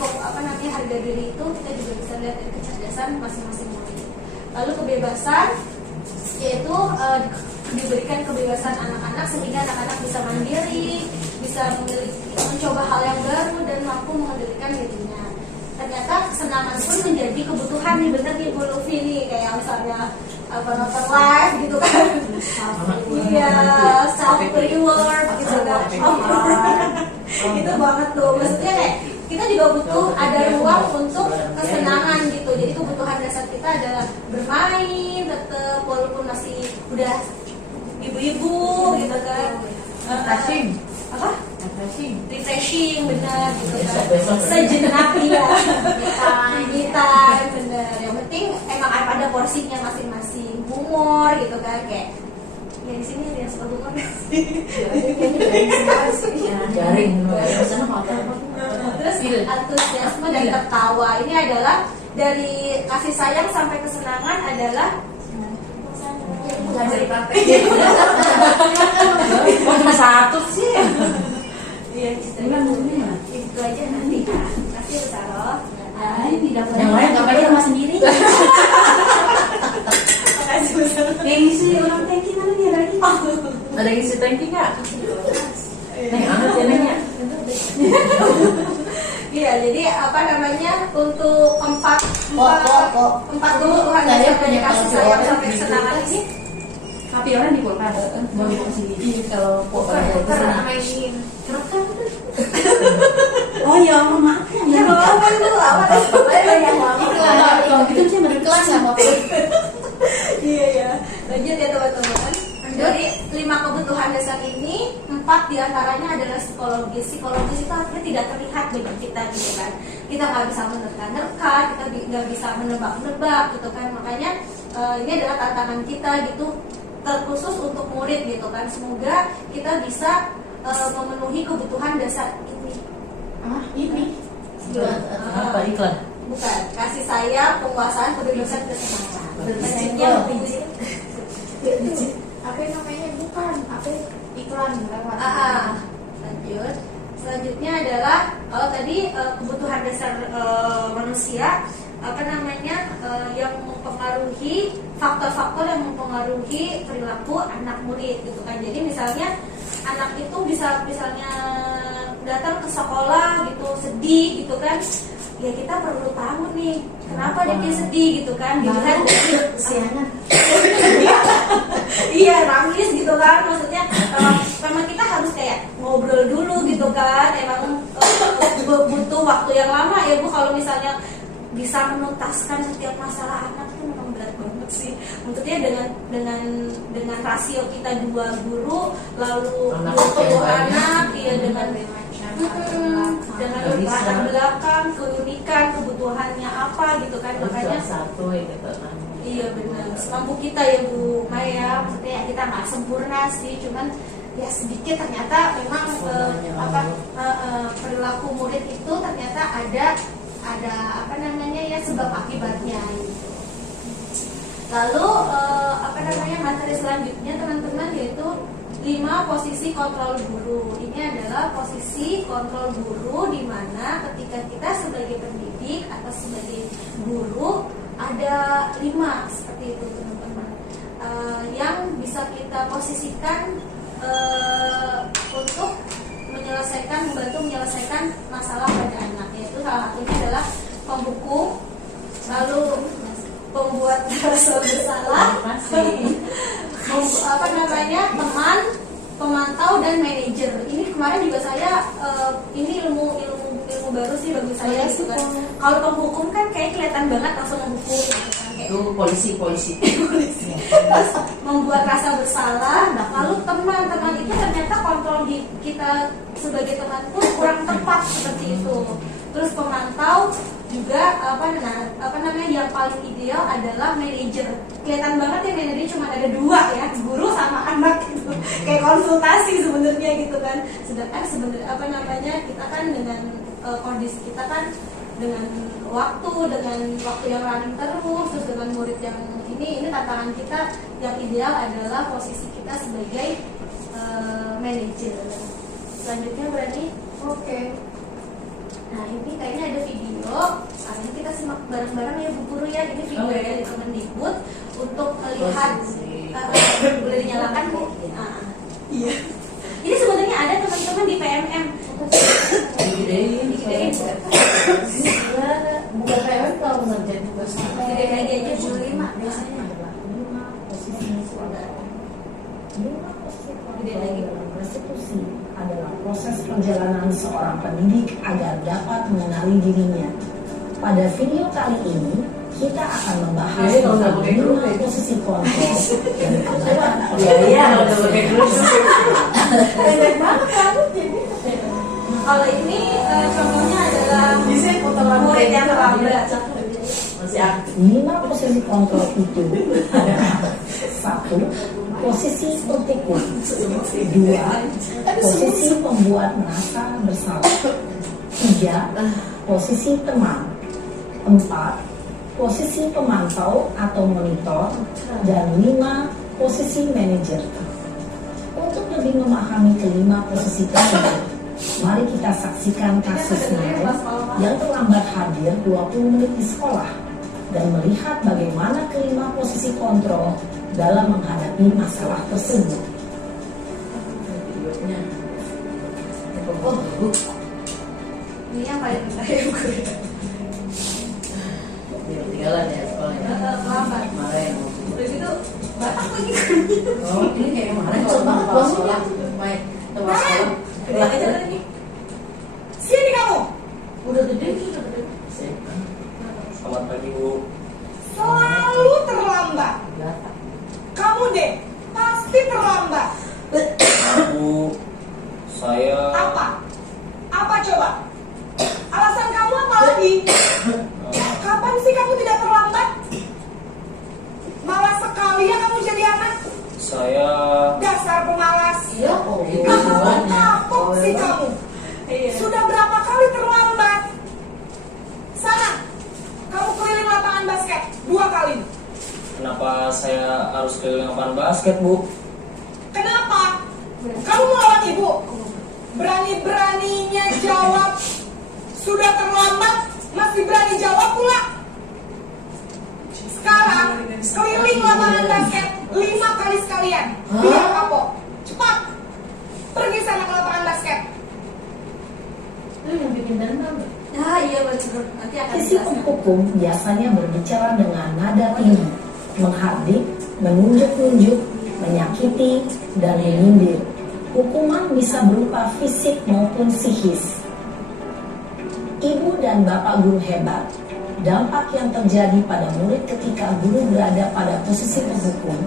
apa namanya harga diri itu kita juga bisa lihat dari kecerdasan masing-masing murid. Lalu kebebasan yaitu diberikan kebebasan anak-anak sehingga anak-anak bisa mandiri, bisa mencoba hal yang baru dan mampu mengendalikan dirinya. Ternyata kesenangan pun menjadi kebutuhan nih, bener nih Bu Lufi nih, kayak misalnya nonton live gitu kan, iya self reward gitu kan, itu banget tuh. Maksudnya kayak kita juga butuh ada ruang untuk kesenangan gitu. Jadi kebutuhan dasar kita adalah bermain tetap walaupun masih udah ibu-ibu gitu kan. Refreshing. Apa? Refreshing benar gitu kan. Besok. Sejenak ya. Kita benar. Yang penting emang ada porsinya masing-masing. Humor gitu kan, kayak ya di sini ada yang suka humor nggak sih? Jaring. Sana hotel. Terus antusiasme dan tertawa ini adalah dari kasih sayang sampai kesenangan adalah Belajar praktek. Oh, cuma satu sih. iya Ini kan murni ya. itu aja nanti kan. Kasih Bu Saroh. Yang lain nggak pakai rumah sendiri. Makasih Bu Saroh. Gengsi orang tanki mana dia lagi? Ada gengsi tanki nggak? Neng anget ya nengnya. Iya, jadi apa namanya untuk empat kebutuhan Saya dasar punya dari kasih kalau sayang orang sampai gitu. kesenangan ini. Tapi orang di kulkas mau di sini. Kalau Karena pokoknya mainin. oh ya maaf Ya apa itu apa yang lama kalau gitu sih kelas ya Bapak. Iya ya. Lanjut ya teman-teman. Dari 5 kebutuhan dasar ini, 4 diantaranya adalah psikologis. Psikologis itu artinya tidak terlihat bagi kita gitu kan. Kita nggak bisa menerka-nerka, kita nggak bisa menebak-nebak gitu kan. Makanya ini adalah tantangan kita gitu, terkhusus untuk murid gitu kan. Semoga kita bisa memenuhi kebutuhan dasar ini. Ini. apa iklan? Bukan, kasih sayang, penguasaan, kebebasan, kesenangan. Bermainnya Apa yang namanya bukan? Apa iklan lewat? Lanjut. Selanjutnya adalah kalau tadi kebutuhan dasar manusia apa namanya yang mempengaruhi faktor-faktor yang mempengaruhi perilaku anak murid gitu kan. Jadi misalnya anak itu bisa misalnya datang ke sekolah gitu sedih gitu kan, ya kita perlu tahu nih kenapa dia sedih gitu kan, dilihat Kesianan. iya nangis gitu kan, maksudnya memang kita harus kayak ngobrol dulu gitu kan, emang butuh waktu yang lama ya Bu kalau misalnya bisa menuntaskan setiap masalah anak itu memang berat banget sih. Maksudnya dengan rasio kita 2 guru lalu 20 anak ya dengan latar belakang, keunikan, kebutuhannya apa gitu kan, makanya satu ya gitu. iya benar, mampu kita ya Bu Maya, maksudnya ya kita nggak sempurna sih, cuman ya sedikit ternyata memang perilaku murid itu ternyata ada apa namanya ya sebab akibatnya gitu. Lalu apa namanya materi selanjutnya teman-teman yaitu 5 posisi kontrol guru. Ini adalah posisi kontrol guru di mana ketika kita sebagai pendidik atau sebagai guru ada 5 seperti itu teman-teman, yang bisa kita posisikan untuk membantu menyelesaikan masalah pada anak, yaitu salah satunya adalah penghukum, lalu pembuat rasa bersalah, apa namanya teman, pemantau dan manajer. Ini kemarin juga saya ini ilmu baru sih bagi saya gitu kan. Kalau penghukum kan kayak kelihatan banget langsung menghukum gitu kan. Itu polisi. Terus membuat rasa bersalah. Nah, lalu teman-teman itu ternyata kontrol di kita sebagai teman pun kurang tepat seperti itu. Terus pemantau juga apa namanya yang paling ideal adalah manajer. Kelihatan banget ya manajer cuma ada 2 ya, guru sama anak gitu. Kayak konsultasi sebenarnya gitu kan. Sedangkan sebenarnya apa namanya kita kan dengan kondisi kita kan dengan waktu yang running terus dengan murid yang ini tantangan kita yang ideal adalah posisi kita sebagai manajer. Selanjutnya berarti Oke. nah ini kayaknya ada video. Ini kita simak bareng-bareng ya Bu Guru ya. Ini video dari Kemendikbud untuk melihat boleh dinyalakan Bu. Iya. Ini sebenarnya ada teman-teman di PMM. Digedein. Digedein. Bukan PMM kalau ngerjain tugas. Gedein lagi aja Bu 5 biasanya. Restitusi adalah proses perjalanan seorang pendidik agar dapat mengenali dirinya. Pada video kali ini, kita akan membahas tentang 5 posisi kontrol dan kebenaran. Iya, udah pakai terus. Kalau ini contohnya adalah Bisa potongan murid yang terlambat. Masih aktif. 5 posisi kontrol itu adalah 1. Posisi tertikung. 2. Posisi pembuat merasa bersalah. 3. Posisi teman. 4. Posisi pemantau atau monitor. Dan 5. Posisi manajer. Untuk lebih memahami kelima posisi tersebut, mari kita saksikan kasus Naren yang terlambat hadir 20 menit di sekolah dan melihat bagaimana kelima posisi kontrol dalam menghadapi masalah tersebut. Videonya. Ini yang paling penting ya Bu Guru. Tinggalan ya sekolahnya. Terlambat. Kemarin. Udah gitu batak lagi. Oh, ini kayak kemarin kalau banget sekolah. Main tempat sekolah. Gedein aja lagi. Sini kamu. Udah gede sudah gede. Selamat pagi Bu. Selalu terlambat. Kamu deh pasti terlambat. Bu, saya Apa? Apa coba? Alasan kamu apa lagi? Kapan sih kamu tidak terlambat? Malas sekali ya kamu jadi anak. saya Dasar pemalas. Iya, oh itu Kapok semuanya. sih kamu. Sudah berapa kali terlambat? Sana, kamu keliling lapangan basket 2 kali. kenapa saya harus keliling lapangan basket Bu? Kenapa? Kamu mau lawan ibu? Berani-beraninya jawab. Sudah terlambat, masih berani jawab pula. Sekarang, keliling lapangan basket 5 kali sekalian. Biar kapok. Cepat. Pergi sana ke lapangan basket. Itu yang bikin dendam. Nah iya betul. Nanti akan Posisi dijelaskan. penghukum biasanya berbicara dengan nada tinggi, menghardik, menunjuk-nunjuk, menyakiti, dan menyindir. Hukuman bisa berupa fisik maupun psikis. Ibu dan bapak guru hebat. Dampak yang terjadi pada murid ketika guru berada pada posisi penghukum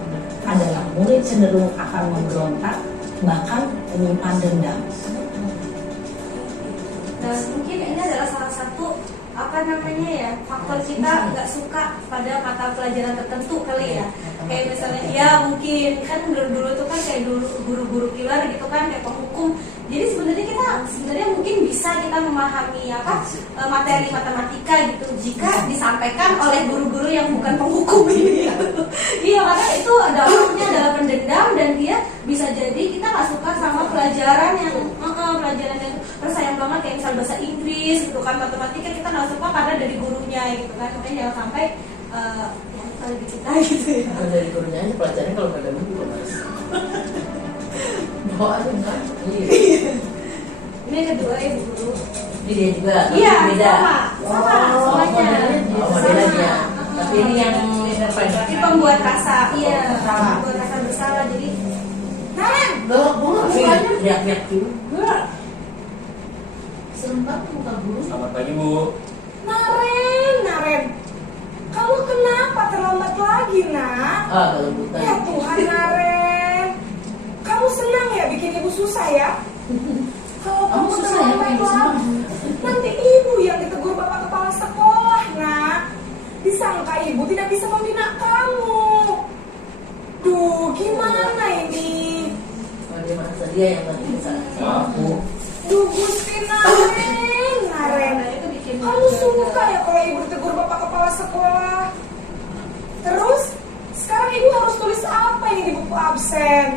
adalah murid cenderung akan memberontak, bahkan menyimpan dendam. Dan mungkin ini adalah salah satu faktor kita nggak suka pada mata pelajaran tertentu kali ya. Kayak misalnya ya mungkin kan dulu tuh kan kayak dulu guru-guru killer gitu kan kayak penghukum. Jadi sebenarnya mungkin bisa kita memahami materi matematika gitu jika disampaikan oleh guru-guru yang bukan penghukum ini. Iya karena itu dampaknya adalah pendendam dan dia bisa jadi kita nggak suka sama pelajaran yang sayang banget kayak misal bahasa Inggris gitu kan, matematika kita nggak suka karena dari gurunya gitu kan. Makanya jangan sampai kalau di kita gitu ya. Kalau dari gurunya aja pelajarannya kalau nggak ada buku mas. Bawa aja kan? Ini yang kedua ya Bu Guru. Ini dia juga, tapi Iya beda. sama semuanya. Modelnya. Tapi ini yang Ini pembuat rasa, pembuat rasa bersalah. Jadi Naren, galak banget Iya. mukanya. Teriak-teriak juga. Serem banget muka guru. Selamat pagi Bu. Naren, kamu kenapa terlambat lagi nak? Kalau bukan. Ya Tuhan Naren, kamu senang ya bikin ibu susah ya? Kalau Kamu kamu susah ya, terlambat Ibu, senang. lagi, nanti ibu yang ditegur bapak kepala sekolah nak. Disangka ibu tidak bisa membina kamu. Duh, gimana ini? Oh, dia merasa dia yang lagi bisa. Maaf Bu. Duh, Gusti Naren. itu bikin Kamu suka ya kalau ibu ditegur bapak kepala sekolah? Terus sekarang ibu harus tulis apa ini di buku absen?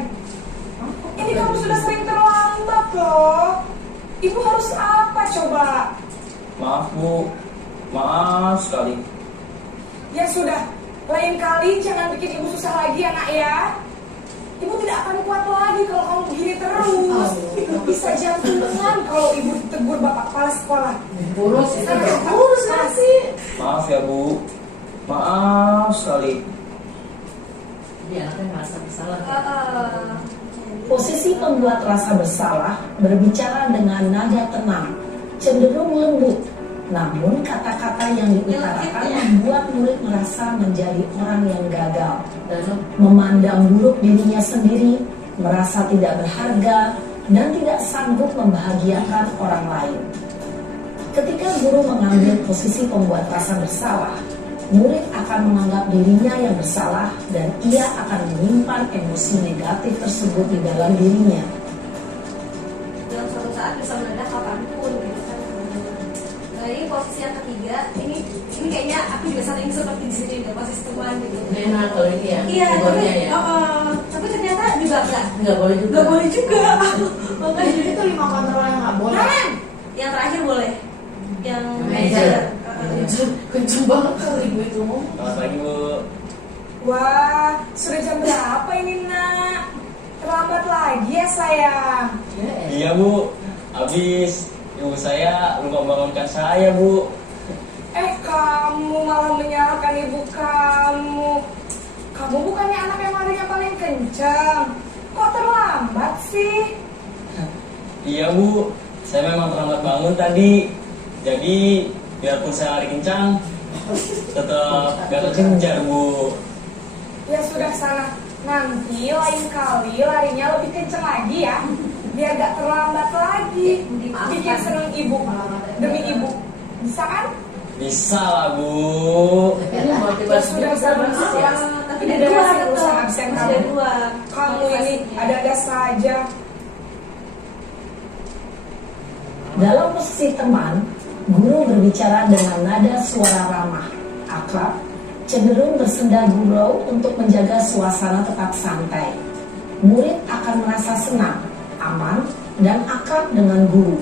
Ini kamu sudah sering terlambat loh. Ibu harus apa coba? Maaf Bu, maaf sekali. Ya sudah, lain kali jangan bikin ibu susah lagi ya nak ya. Ibu tidak akan kuat lagi kalau kamu begini terus. Bisa jantungan kalau ibu ditegur bapak kepala sekolah. Urus itu dong. Urus nggak sih? Maaf ya Bu, maaf sekali. Dia anaknya merasa bersalah. Posisi pembuat rasa bersalah berbicara dengan nada tenang, cenderung lembut. Namun kata-kata yang diutarakan membuat murid merasa menjadi orang yang gagal, memandang buruk dirinya sendiri, merasa tidak berharga, dan tidak sanggup membahagiakan orang lain. Ketika guru mengambil posisi pembuat rasa bersalah, murid akan menganggap dirinya yang bersalah dan ia akan menyimpan emosi negatif tersebut di dalam dirinya. Dalam suatu saat bisa meledak kapanpun gitu kan. Nah ini posisi yang ketiga, ini kayaknya aku juga sering seperti di sini deh, posisi teman gitu. Enak kalau ini ya. Iya, Umurnya ya. tapi ternyata juga Nggak boleh juga. nggak boleh juga. Makanya Jadi itu 5 kontrol yang nggak boleh. Karen, yang terakhir boleh, yang Manager. Kenceng banget kali ibu itu ngomong. Selamat pagi Bu. wah sudah jam berapa ini nak? Terlambat lagi ya sayang. Iya Bu, habis ibu saya lupa bangunkan saya Bu. Kamu malah menyalahkan ibu kamu. Kamu bukannya anak yang larinya paling kencang. Kok terlambat sih? Iya Bu, saya memang terlambat bangun tadi. Jadi biarpun saya lari kencang, tetap gak terkejar Bu. Ya sudah sana. Nanti lain kali larinya lebih kencang lagi ya. Biar gak terlambat lagi. Bikin seneng ibu. Demi ibu. Bisa kan? Bisa lah Bu. Ini Ya motivasi sudah sana. tapi Tidak ada dua ada tetap. urusan absen Masih kamu. ada dua. Kamu ini ada-ada saja. Dalam posisi teman, guru berbicara dengan nada suara ramah, akrab, cenderung bersenda gurau untuk menjaga suasana tetap santai. Murid akan merasa senang, aman, dan akrab dengan guru.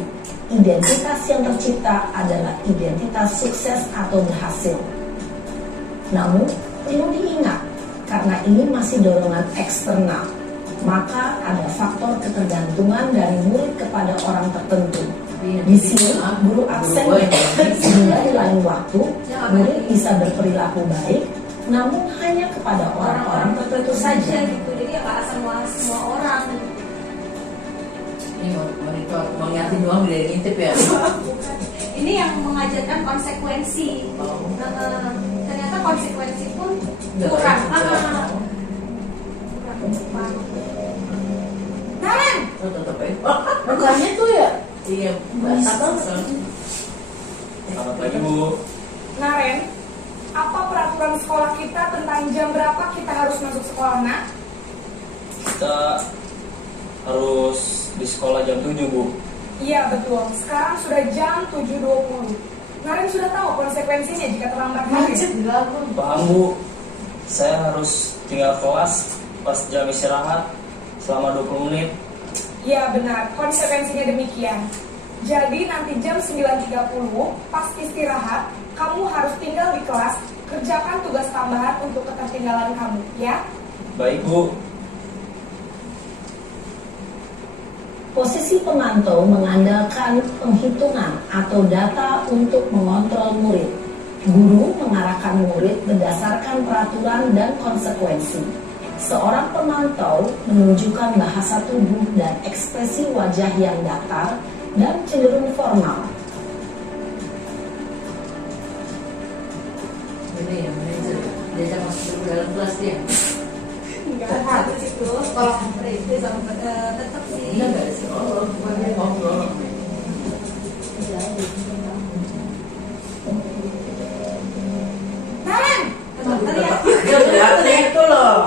Identitas yang tercipta adalah identitas sukses atau berhasil. Namun, perlu diingat, karena ini masih dorongan eksternal, maka ada faktor ketergantungan dari murid kepada orang tertentu. Di sini, guru absen sehingga di lain waktu, murid bisa berperilaku baik, namun hanya kepada orang-orang tertentu saja. gitu. Jadi ya nggak semua orang. Ini monitor, mau ngingetin doang dia ngintip ya. Ini yang mengajarkan konsekuensi. Ternyata konsekuensi pun kurang. Karen, Oh, tetap aja. Mukanya tuh ya. Iya, basah banget. Selamat pagi Bu. Naren, apa peraturan sekolah kita tentang jam berapa kita harus masuk sekolah, nak? Kita harus di sekolah jam 7 Bu. Iya betul, sekarang sudah jam 7.20. Naren sudah tahu konsekuensinya jika terlambat Macet lagi. gabung. Paham Bu, saya harus tinggal kelas pas jam istirahat selama 20 menit. Iya benar, konsekuensinya demikian. Jadi nanti jam 9.30 pas istirahat, kamu harus tinggal di kelas, kerjakan tugas tambahan untuk ketertinggalan kamu, ya? Baik Bu. Posisi pemantau mengandalkan penghitungan atau data untuk mengontrol murid. Guru mengarahkan murid berdasarkan peraturan dan konsekuensi. Seorang pemantau menunjukkan bahasa tubuh dan ekspresi wajah yang datar dan cenderung formal. Ini ya, manajer. Diajak masuk ke dalam kelas dia. Enggak ada situ sekolah itu sama tetap sih. Enggak ada sih. Oh, bukannya ngobrol. Naren, Lihat. Dia kelihatan itu loh.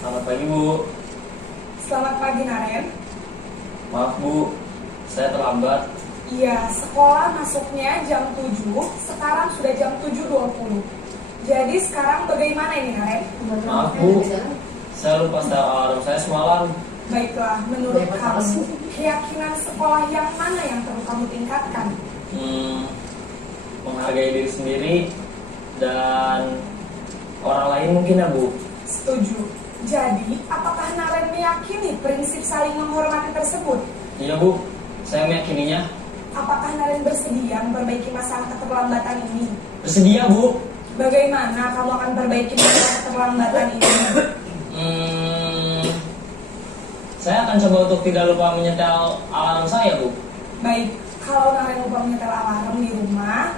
Selamat pagi Bu. selamat pagi Naren. Maaf Bu, saya terlambat. Iya, sekolah masuknya jam 7, sekarang sudah jam 7.20. Jadi sekarang bagaimana ini, Naren? Maaf Bu, saya lupa setel alarm saya semalam. Baiklah, menurut kamu, keyakinan sekolah yang mana yang perlu kamu tingkatkan? Menghargai diri sendiri dan orang lain mungkin ya Bu. Setuju. Jadi, apakah Naren meyakini prinsip saling menghormati tersebut? Iya Bu, saya meyakininya. Apakah Naren bersedia memperbaiki masalah keterlambatan ini? Bersedia Bu. Bagaimana kamu akan perbaiki masalah keterlambatan ini? Saya akan coba untuk tidak lupa menyetel alarm saya Bu. Baik, kalau Naren lupa menyetel alarm di rumah,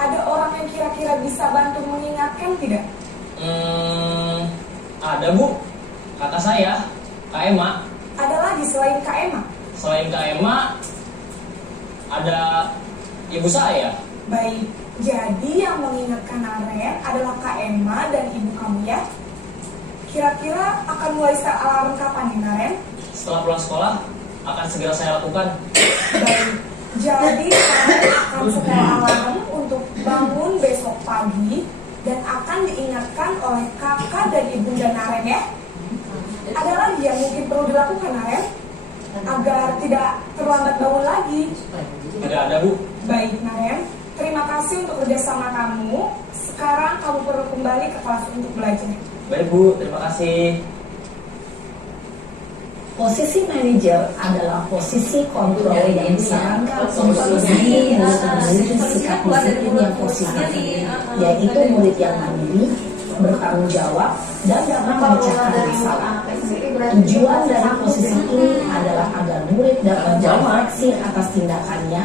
ada orang yang kira-kira bisa bantu mengingatkan tidak? Ada Bu, kakak saya, Kak Emma. Ada lagi selain Kak Emma? Selain Kak Emma, ada ibu saya. Baik, jadi yang mengingatkan Naren adalah Kak Emma dan ibu kamu ya? Kira-kira akan mulai start alarm kapan nih, Naren? Setelah pulang sekolah, akan segera saya lakukan. Baik, jadi Naren akan setel alarm untuk bangun besok pagi dan akan diingatkan oleh kakak dan ibunda Naren ya? Ada lagi yang mungkin perlu dilakukan, Naren? Agar tidak terlambat bangun lagi. Tidak ada Bu. Baik, Naren. Terima kasih untuk kerjasama kamu. Sekarang kamu perlu kembali ke kelas untuk belajar. Baik Bu, terima kasih. Posisi manajer adalah posisi kontrol yang disarankan untuk memiliki sikap disiplin yang positif, yaitu murid yang mandiri, bertanggung jawab, dan dapat memecahkan masalah. Tujuan dari posisi ini adalah agar murid dapat berefleksi atas tindakannya.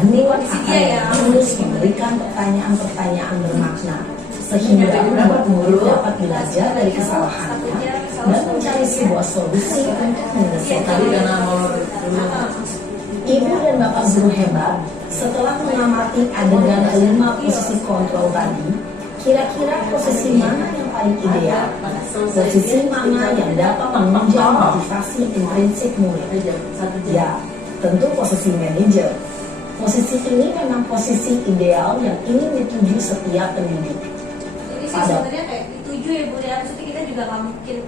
Guru akan terus memberikan pertanyaan-pertanyaan bermakna, sehingga murid dapat belajar dari kesalahannya dan mencari sebuah solusi untuk menyelesaikan. Ibu dan Bapak guru hebat, setelah mengamati adegan kelima posisi kontrol tadi, kira-kira posisi mana yang paling ideal? Posisi mana yang dapat menunjang motivasi intrinsik murid? Ya, tentu posisi manajer. Posisi ini memang posisi ideal yang ingin dituju setiap pendidik. Jadi sih sebenarnya kayak dituju ya Bu ya, maksudnya kita juga nggak mungkin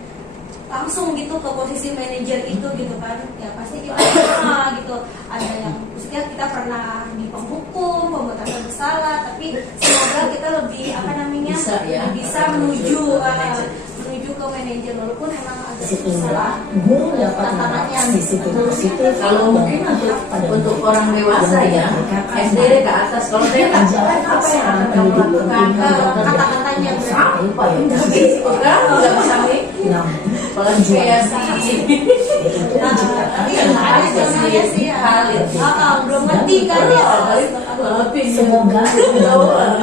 langsung gitu ke posisi manajer itu gitu kan, ya pasti kita pernah gitu, ada yang maksudnya kita pernah di penghukum, pembatasan bersalah, tapi semoga kita lebih bisa menuju ke manajer walaupun emang agak Inilah guru dapat mengatakan disiplin positif Kalau mungkin untuk orang dewasa ya, SD ke atas. Kalau saya tak apa yang akan kamu lakukan? kata-katanya Apa ya? Orang nggak bisa nih. Apalagi kayak si belum ngerti kan ya. Semoga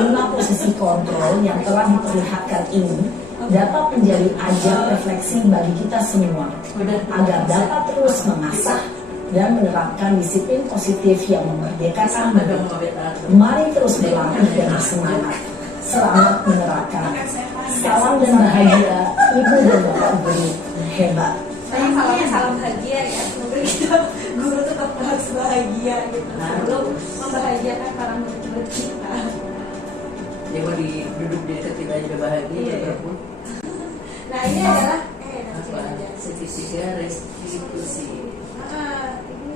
lima posisi kontrol yang telah diperlihatkan ini dapat menjadi ajang refleksi bagi kita semua agar dapat terus mengasah dan menerapkan disiplin positif yang memerdekakan murid. Mari terus berlatih dan bersemangat. Selamat menerapkan. Salam dan bahagia Ibu dan Bapak guru hebat. Salamnya salam bahagia ya, semoga kita guru tetap harus bahagia gitu sebelum membahagiakan para murid kita. Dia mau duduk di dekat kita juga bahagia berpun. Nah ini adalah Segitiga restitusi. ini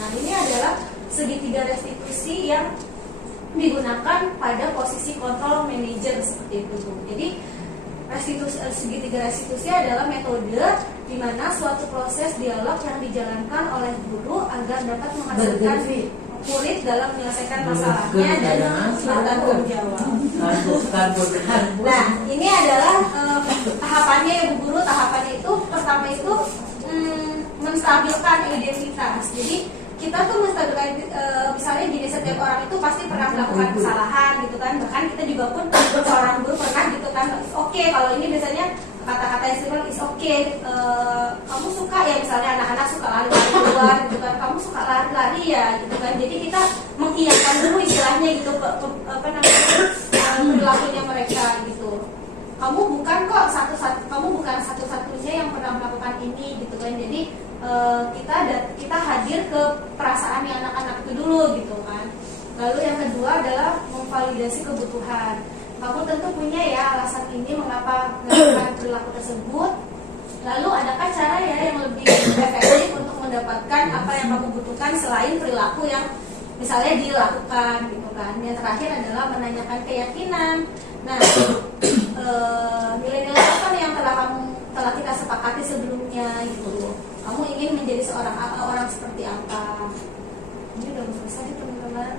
Nah ini adalah segitiga restitusi yang digunakan pada posisi kontrol manajer seperti itu. Jadi segitiga restitusi adalah metode di mana suatu proses dialog yang dijalankan oleh guru agar dapat menghasilkan murid dalam menyelesaikan masalahnya dan bertanggung jawab. Nah ini adalah tahapannya ya Bu Guru. Tahapannya itu pertama itu menstabilkan identitas. Jadi kita tuh menstabilkan misalnya gini, setiap orang itu pasti pernah melakukan kesalahan gitu kan, bahkan kita juga pun seorang guru pernah gitu kan. Oke, kalau ini biasanya kata-kata yang simpel is okay. Kamu suka ya misalnya anak-anak suka lari-lari keluar gitu kan, kamu suka lari-lari ya gitu kan. Jadi kita mengiyakan dulu istilahnya gitu perilakunya mereka gitu. kamu bukan kok kamu bukan satu-satunya yang pernah melakukan ini gitu kan. Jadi kita hadir ke perasaan anak-anak itu dulu gitu kan. Lalu yang kedua adalah memvalidasi kebutuhan. Kamu tentu punya ya alasan ini mengapa melakukan perilaku tersebut. Lalu adakah cara ya yang lebih efektif untuk mendapatkan apa yang kamu butuhkan selain perilaku yang misalnya dilakukan gitu kan. Yang terakhir adalah menanyakan keyakinan. Nah, nilai-nilai apa nih yang telah kita sepakati sebelumnya gitu. Kamu ingin menjadi orang seperti apa? Ini udah selesai teman-teman.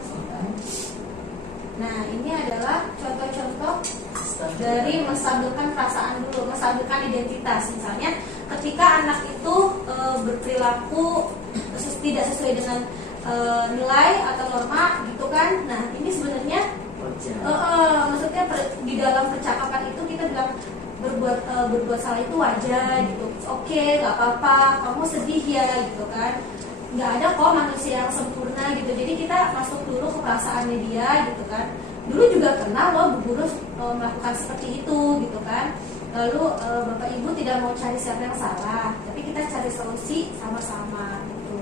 Nah, ini adalah contoh-contoh dari menstabilkan perasaan dulu, menstabilkan identitas. Misalnya, ketika anak itu berperilaku tidak sesuai dengan nilai atau norma, gitu kan? Nah, ini sebenarnya, maksudnya di dalam percakapan itu kita bilang berbuat salah itu wajar, gitu. Oke, nggak apa-apa. Kamu sedih ya, gitu kan? Nggak ada kok manusia yang sempurna gitu. Jadi kita masuk dulu ke perasaannya dia gitu kan. Dulu juga pernah loh Bu Guru melakukan seperti itu gitu kan. Lalu Bapak Ibu tidak mau cari siapa yang salah, tapi kita cari solusi sama-sama gitu.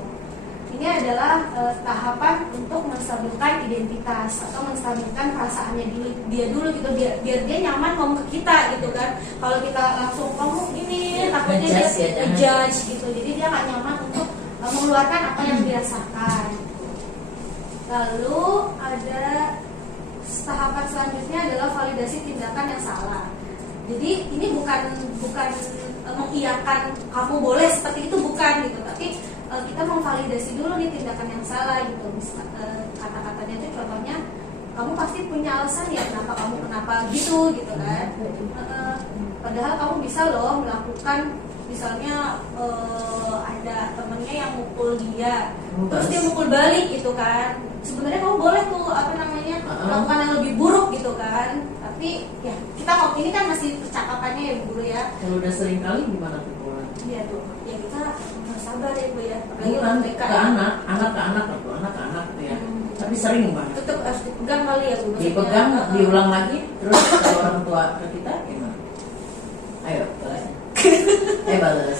Ini adalah tahapan untuk menstabilkan identitas atau menstabilkan perasaannya dia dulu gitu, biar dia nyaman ngomong ke kita gitu kan. Kalau kita langsung ngomong gini takutnya dia judge gitu. Jadi dia nggak nyaman untuk mengeluarkan apa yang dirasakan. Lalu ada tahapan selanjutnya adalah validasi tindakan yang salah. Jadi ini bukan mengiyakan kamu boleh seperti itu, bukan gitu, tapi kita memvalidasi dulu nih tindakan yang salah gitu. Kata-katanya itu contohnya, kamu pasti punya alasan ya kenapa gitu kan. Padahal kamu bisa loh melakukan, misalnya ada temennya yang mukul dia, terus dia mukul balik gitu kan. Sebenarnya kamu boleh tuh melakukan yang lebih buruk gitu kan. Tapi ya kita ini kan masih percakapannya ya Bu Guru ya. Kalau udah sering kali gimana tuh pulang? Iya tuh, ya kita harus sabar ya Bu ya. Apalagi Bukan TK ke anak tuh ya. Tapi sering banget. tetap harus dipegang kali ya Bu. Dipegang, diulang lagi, terus kalau orang tua ke kita gimana? Ayo, balas. Balas.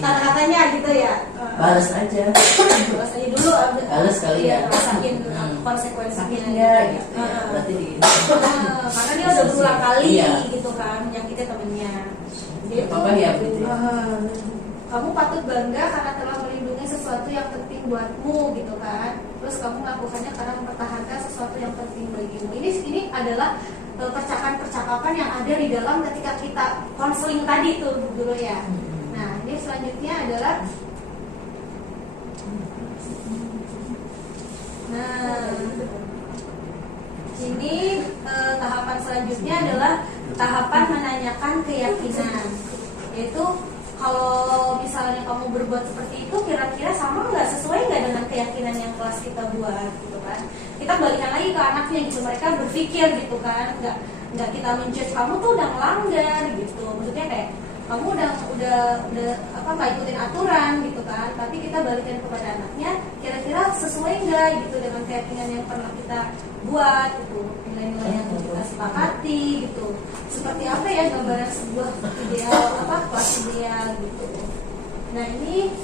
Kata-katanya gitu ya. Balas aja. Balas aja dulu. Balas kali ya. Rasain konsekuensinya. Iya, gitu ya. Berarti di karena dia udah berulang kali Iya. gitu kan menyakitin temennya. Dia Apa ya begitu ya? Kamu patut bangga karena telah melindungi sesuatu yang penting buatmu gitu kan. Terus kamu melakukannya karena mempertahankan sesuatu yang penting bagimu. Ini adalah percakapan-percakapan yang ada di dalam ketika kita konseling tadi tuh dulu ya. Nah, ini selanjutnya adalah ini tahapan selanjutnya adalah tahapan menanyakan keyakinan. Yaitu kalau misalnya kamu berbuat seperti itu, kira-kira sama nggak, sesuai nggak dengan keyakinan yang kelas kita buat gitu kan. Kita balikan lagi ke anaknya gitu, mereka berpikir gitu kan, nggak kita menjudge kamu tuh udah melanggar gitu. Maksudnya kayak kamu udah nggak ikutin aturan gitu kan, tapi kita balikan kepada anaknya, kira-kira sesuai nggak gitu dengan keyakinan yang pernah kita buat gitu, nilai-nilai yang kita sepakati gitu. Seperti apa ya gambaran sebuah ideal, kelas ideal gitu. Nah, ini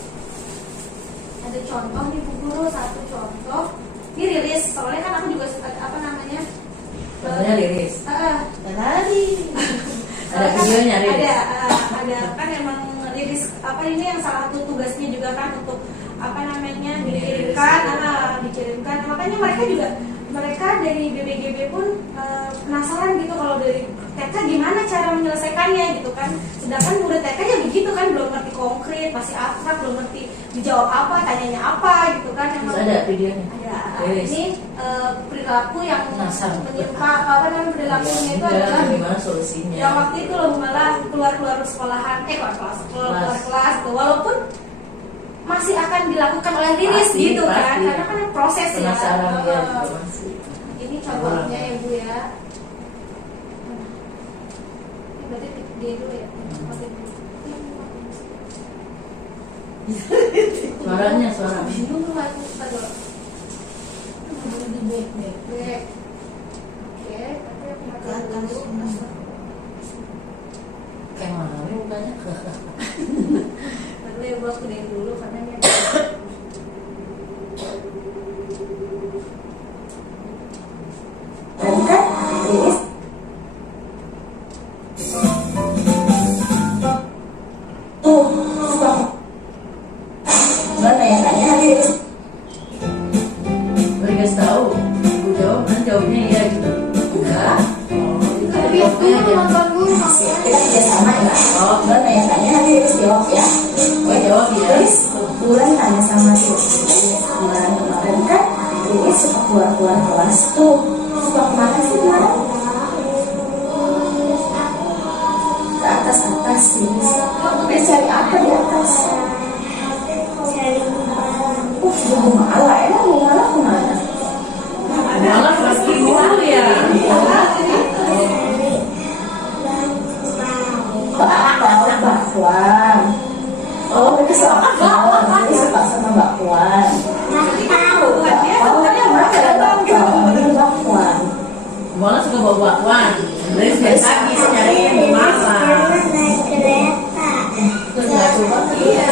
ada contoh nih Bu Guru, satu contoh. Ini rilis, soalnya kan aku juga suka contohnya rilis. Tadi Ada videonya rilis. Ada kan emang rilis ini yang salah satu tugasnya juga kan untuk dikirimkan. Makanya mereka dari BBGB pun penasaran gitu kalau dari TK gimana cara menyelesaikannya gitu kan. Sedangkan murid TK ya begitu kan, belum ngerti konkret, masih abstrak, belum ngerti dijawab apa, tanyanya apa gitu kan. Terus ada videonya. Ada. Ini perilaku yang menyimpang perilakunya itu adalah gimana solusinya. Yang waktu itu loh malah keluar sekolahan, keluar kelas tuh, walaupun masih akan dilakukan oleh rilis gitu kan, karena kan proses ya. Ini contohnya ya Bu ya. Ini berarti dia dulu ya. Suara. Bingung tuh aku dulu. Oke, tapi aku makan dulu. Lalu ya Bu, aku dari dulu karena ini ada Bukan, Riris. Tuh, stop. Mana yang tanya, Riris? Gue dikasih tahu, gue jawab, kan jawabnya iya gitu. Enggak. Oh, itu Tapi jawabnya guru aja. nonton guru Kita makanya. kerja sama ya. Oh, mana yang tanya, Riris jawab ya. Gue jawab iya. Riris, Bulan tanya sama si Bulan kemarin kan, Riris suka keluar-keluar kelas tuh. Suka kemana sih kemarin? Ke atas-atas sih. Dia cari apa di atas? Bunga mala, emang bunga mala kemana? Malah kelas dulu ya. Bakwan. Oh, mereka suka bakwan. Mereka suka sama bakwan. Oh, mana ada bakwan? Ini bakwan. Malah suka bawa bakwan. Dari sejak pagi saya nyariin di mana. Terus nggak coba. Iya.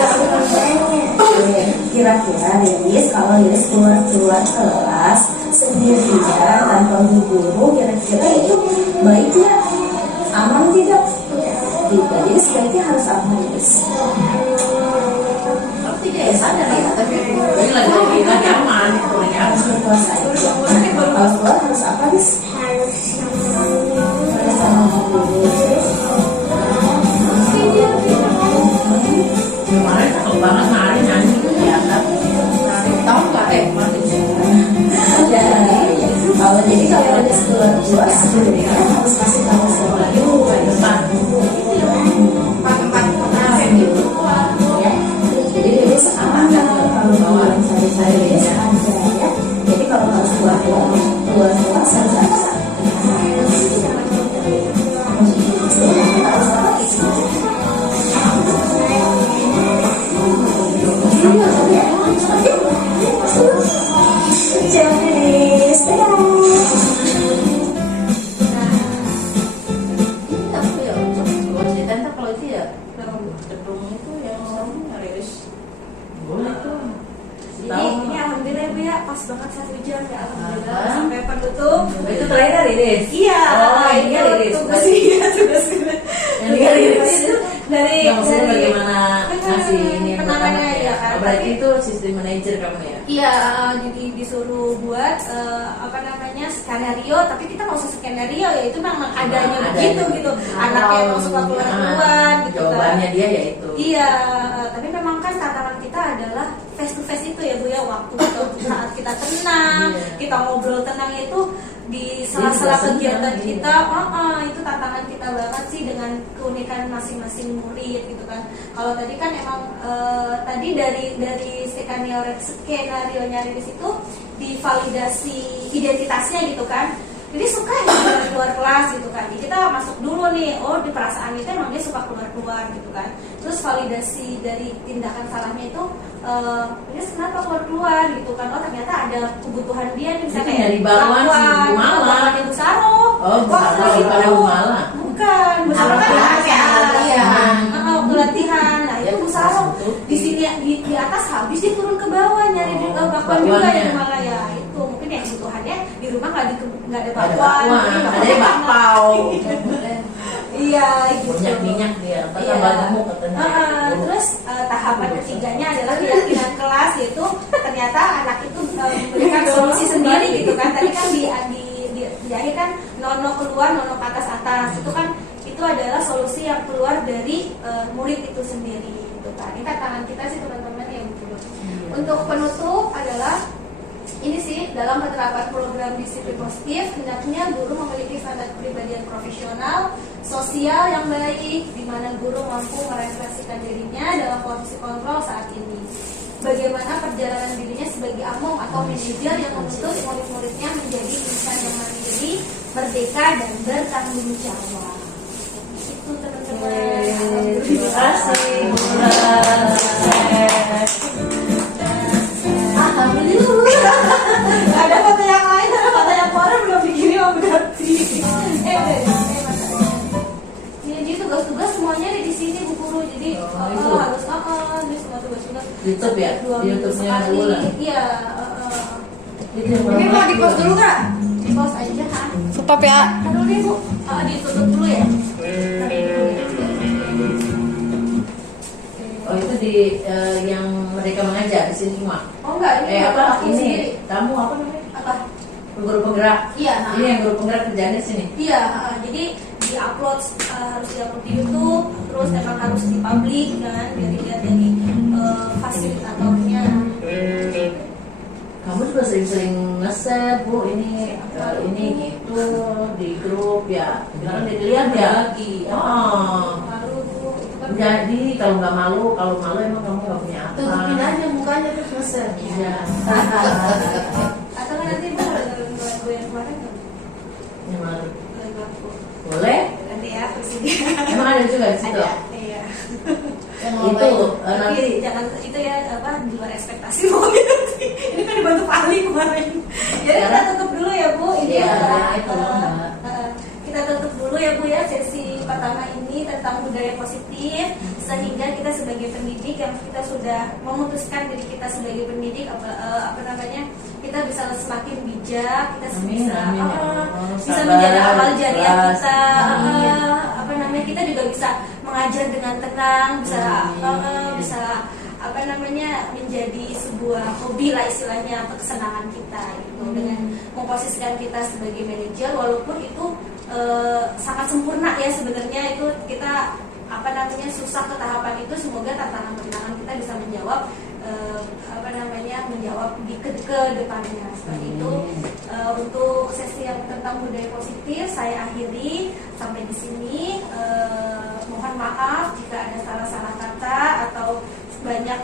Kira-kira Lilis kalau Lilis keluar kelas sendirian tanpa guru, kira-kira itu baiknya aman tidak? Tidak. Jadi sebaiknya harus apa Lilis? Tapi tidak ya sadar ya. Tapi ini lagi aman. Lagi Harus aman. berpuasa aja. Kalau keluar harus apa Lilis? Harus sama guru. Kemarin cakep banget nari nyanyi itu kelihatan. Tahu nggak mati. Kalau jadi kalau Lilis keluar sebelumnya harus kasih tahu sama guru. Depan. Ya, jadi Lilis aman kan kalau bawa sari-sari Lilis ada ya. Jadi kalau harus keluar kelas harus apa? Tapi ya, coba ceritain tak kalau itu ya. Gedung itu yang Riris. Boleh tuh. Ini alhamdulillah ya Bu ya, pas banget saat hujan ya alhamdulillah Apa? sampai penutup. Itu terakhir Riris. Iya, Oh, ini itu Riris. tugas iya, tugas Yang dia Riris. itu dari Nggak, maksudnya bagaimana ngasih ini yang penanganannya pertama ya kan. Oh, berarti itu sistem manajer kamu ya? Iya, jadi disuruh buat apa namanya skenario, tapi kita nggak usah skenario ya itu memang adanya begitu gitu. Anaknya emang suka keluar gitu kan. Jawabannya dia ya itu. Iya, tapi memang kan tantangan kita adalah face to face itu ya Bu ya, waktu saat kita tenang, Iya. kita ngobrol tenang itu di sela-sela kegiatan kita, itu tantangan kita banget sih dengan keunikan masing-masing murid gitu kan. Kalau tadi kan emang tadi dari skenario nya di situ divalidasi identitasnya gitu kan. Jadi suka yang keluar kelas gitu kan. Jadi kita masuk dulu nih, oh di perasaan itu emang dia suka keluar gitu kan. Terus validasi dari tindakan salahnya itu, ini kenapa keluar gitu kan. Oh ternyata ada kebutuhan dia nih, misalnya Itu dari bawaan si Bu Mala. Ibu Saro. Oh, Bu Saro daripada Bu Mala. Bukan, Bu Saro kan Latihan. pelatihan. Nah Ya, itu Bu Saro itu. di sini di atas habis dia turun ke bawah nyari bakwan juga bakwannya. ya malah ya itu mungkin ya kebutuhannya di rumah nggak ada Ada bakwan, bakwan, ada bakpao. iya gitu. Minyak dia, apa Iya. tambah gemuk katanya. Terus tahapan ketiganya adalah keyakinan kelas, yaitu ternyata anak itu memberikan solusi sendiri gitu kan. Tadi kan di akhir kan nono keluar, nono ke atas itu kan itu adalah solusi yang keluar dari murid itu sendiri gitu kan. Ini tantangan kita sih teman-teman yang gitu. Untuk penutup adalah ini sih dalam penerapan program disiplin positif, hendaknya guru memiliki standar kepribadian profesional, sosial yang baik, di mana guru mampu merefleksikan dirinya dalam posisi kontrol saat ini. Bagaimana perjalanan dirinya sebagai among atau manajer yang menuntut murid-muridnya menjadi insan yang mandiri, merdeka dan bertanggung jawab. Itu teman-teman. Terima kasih. Alhamdulillah. Ada foto yang lain, ada foto yang orang belum begini om berarti. Udah. Jadi tugas-tugas semuanya ada di sini Bu Guru. itu. harus di semua tugas-tugas. YouTube ya? Dua Di minggu YouTube-nya sekali. Wulan. Iya. Itu yang Ini mau di pause dulu nggak? Di pause aja kan? Stop ya. Aduh deh bu, ditutup dulu ya. Oh itu di yang mereka mengajar di sini semua. Oh enggak, ini Apa aku ini? sendiri. Kamu apa namanya? Apa? Guru penggerak. Iya. Ini yang guru penggerak kerjanya di sini. Iya, jadi di-upload harus di-upload di YouTube, terus memang harus di-publish kan, biar dilihat dari fasilitatornya. Kamu juga sering-sering nge-share Bu ini gitu di grup ya. Bilang dilihat ya. Lagi. Oh. Lalu itu kan Jadi kalau nggak malu, kalau malu emang kamu nggak punya apa? Tutupin aja mukanya terus nge-share. Iya. atau kan nanti mau dengerin lagu yang kemarin kan? Yang malu. Lagu aku. Boleh? Nanti ya, presiden. Emang ada juga di situ. Ada, iya. Itu nanti Tapi jangan itu ya di luar ekspektasi Bu. Ini kan dibantu Pak Ali kemarin. Jadi kita tutup dulu ya Bu. Ini Iya, adalah, itu, Mbak. kita tutup dulu ya Bu ya sesi pertama ini tentang budaya positif, sehingga kita sebagai pendidik yang kita sudah memutuskan diri kita sebagai pendidik apa namanya, kita bisa semakin bijak, kita Amin, bisa amin, ya Allah. bisa Sabar, menjadi amal jariah ikhlas. kita, Amin. apa namanya, kita juga bisa mengajar dengan tenang, bisa Amin. bisa apa namanya menjadi sebuah hobi lah istilahnya atau kesenangan kita gitu, dengan memposisikan kita sebagai manajer, walaupun itu sangat sempurna ya sebenarnya, itu kita apa namanya susah ke tahapan itu, semoga tantangan-tantangan kita bisa menjawab apa namanya menjawab di ke depannya seperti itu. Untuk sesi yang tentang budaya positif saya akhiri sampai di sini. Mohon maaf jika ada salah-salah kata atau banyak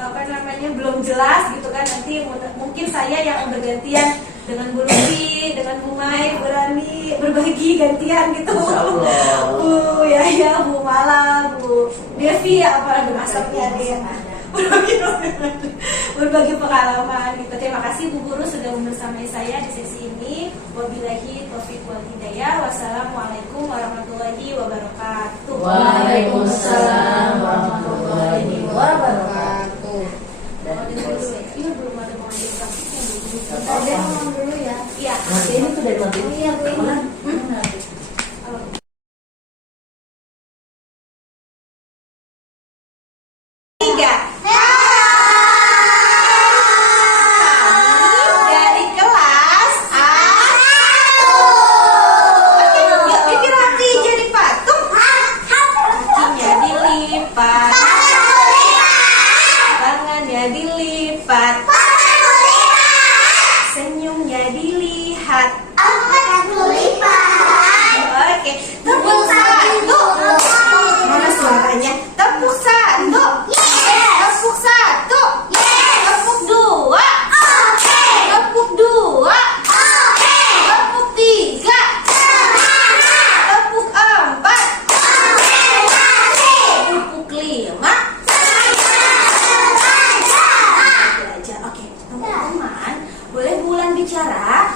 apa namanya belum jelas gitu kan, nanti mungkin saya yang bergantian dengan Bu Lucy, dengan Bu Mai, berani berbagi gantian gitu. Insyaallah. Bu ya Bu Mala, Bu Devi ya apalagi masaknya dia. Berbagi pengalaman gitu. Terima kasih Bu Guru sudah bersamai saya di sesi ini. Wabillahi taufiq wal hidayah. Wassalamualaikum warahmatullahi wabarakatuh. Waalaikumsalam warahmatullahi wabarakatuh. Iya belum ada pengajian praktiknya Bu. Ada ngomong dulu ya. Iya. Nanti ini tuh dari nanti. Iya, Bu. Tiga. Dari kelas A1. Oke, yuk bikin hati jadi patung. Kakinya dilipat, tangannya dilipat, senyumnya dilihat. Oke, tepuk satu. Mana suaranya? Tepuk satu. Tepuk satu. Tepuk dua. Tepuk dua. Tepuk tiga. Tepuk empat. Tepuk lima. Belajar. Oke, teman-teman boleh Bulan bicara?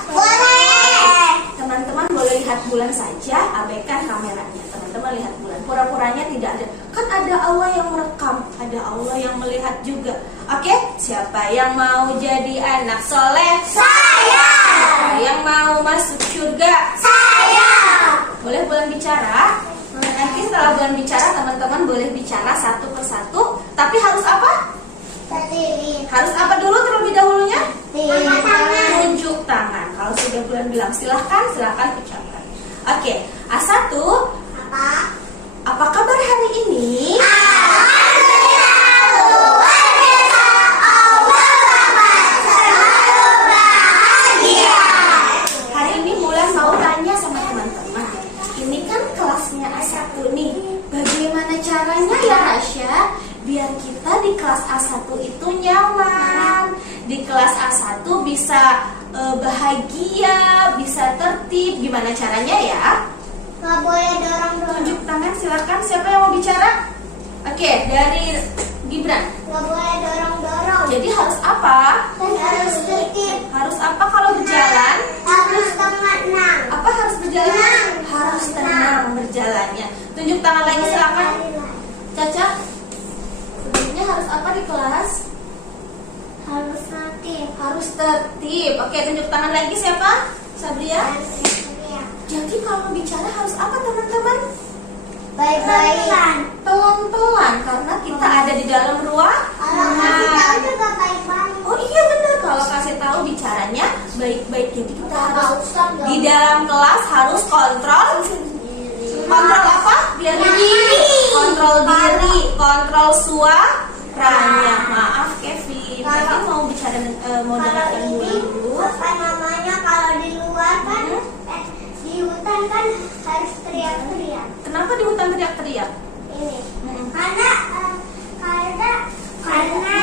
Teman-teman boleh lihat Bulan saja, abaikan kameranya. Teman-teman lihat Bulan, pura-puranya tidak ada. Kan ada Allah yang merekam, ada Allah yang melihat juga. Oke, siapa yang mau jadi anak soleh? Saya. Siapa yang mau masuk surga? Saya. Boleh Bulan bicara? Nanti setelah Bulan bicara, teman-teman boleh bicara satu persatu. Tapi harus apa? Harus apa dulu terlebih dahulunya? Tunjuk tangan. Kalau sudah Bulan bilang silahkan ucapkan. Oke, A1. Apa kabar hari ini? Hari ini Bulan mau tanya sama teman-teman. Ini kan kelasnya A1 nih. Bagaimana caranya ya Rasya? Biar kita di kelas A1 itu nyaman, di kelas A1 bisa bahagia, bisa tertib. Gimana caranya ya? Nggak boleh dorong-dorong. Tunjuk tangan silakan. Siapa yang mau bicara? Oke, dari Gibran. Nggak boleh dorong-dorong. Jadi harus apa? Harus tertib. Harus apa kalau berjalan? Harus tenang. Apa harus berjalan? Tenang. Harus tenang berjalannya. Tunjuk tangan lagi silakan. Caca. harus tertib. Oke, tunjuk tangan lagi siapa? Sabria. Jadi kalau bicara harus apa teman-teman? Baik-baikan. Pelan-pelan karena kita ada di dalam ruangan. Kalau ngasih tahu juga baik-baik. Oh iya benar, kalau kasih tahu bicaranya baik-baik. Jadi kita harus di dalam kelas harus kontrol. Kontrol apa? Biar diri. Kontrol diri, kontrol suaranya. Maaf Kevin, tadi mau bicara mau dengarkan dulu. Apa namanya kalau di luar kan di hutan kan harus teriak-teriak. Kenapa di hutan teriak-teriak? Ini karena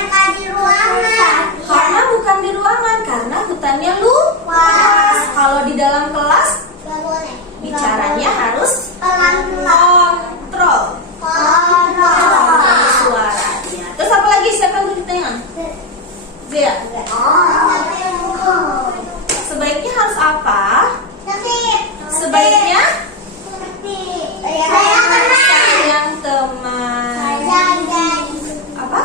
kan di ruangan. Karena bukan di ruangan, karena hutannya luas. Kalau di dalam kelas Gak boleh. bicaranya harus pelan-pelan. kontrol suaranya. Terus apa lagi? Siapa yang tunjuk tangan? Zia. Sebaiknya harus apa? Sebaiknya sayang teman. Apa?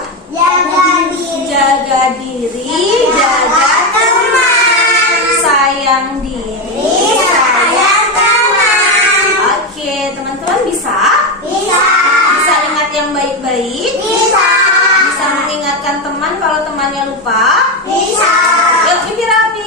Jaga diri, jaga teman. Sayang diri, sayang teman. Oke, teman-teman bisa? Bisa ingat yang baik-baik? Bisa mengingatkan teman kalau temannya lupa? Yuk, ini rapi.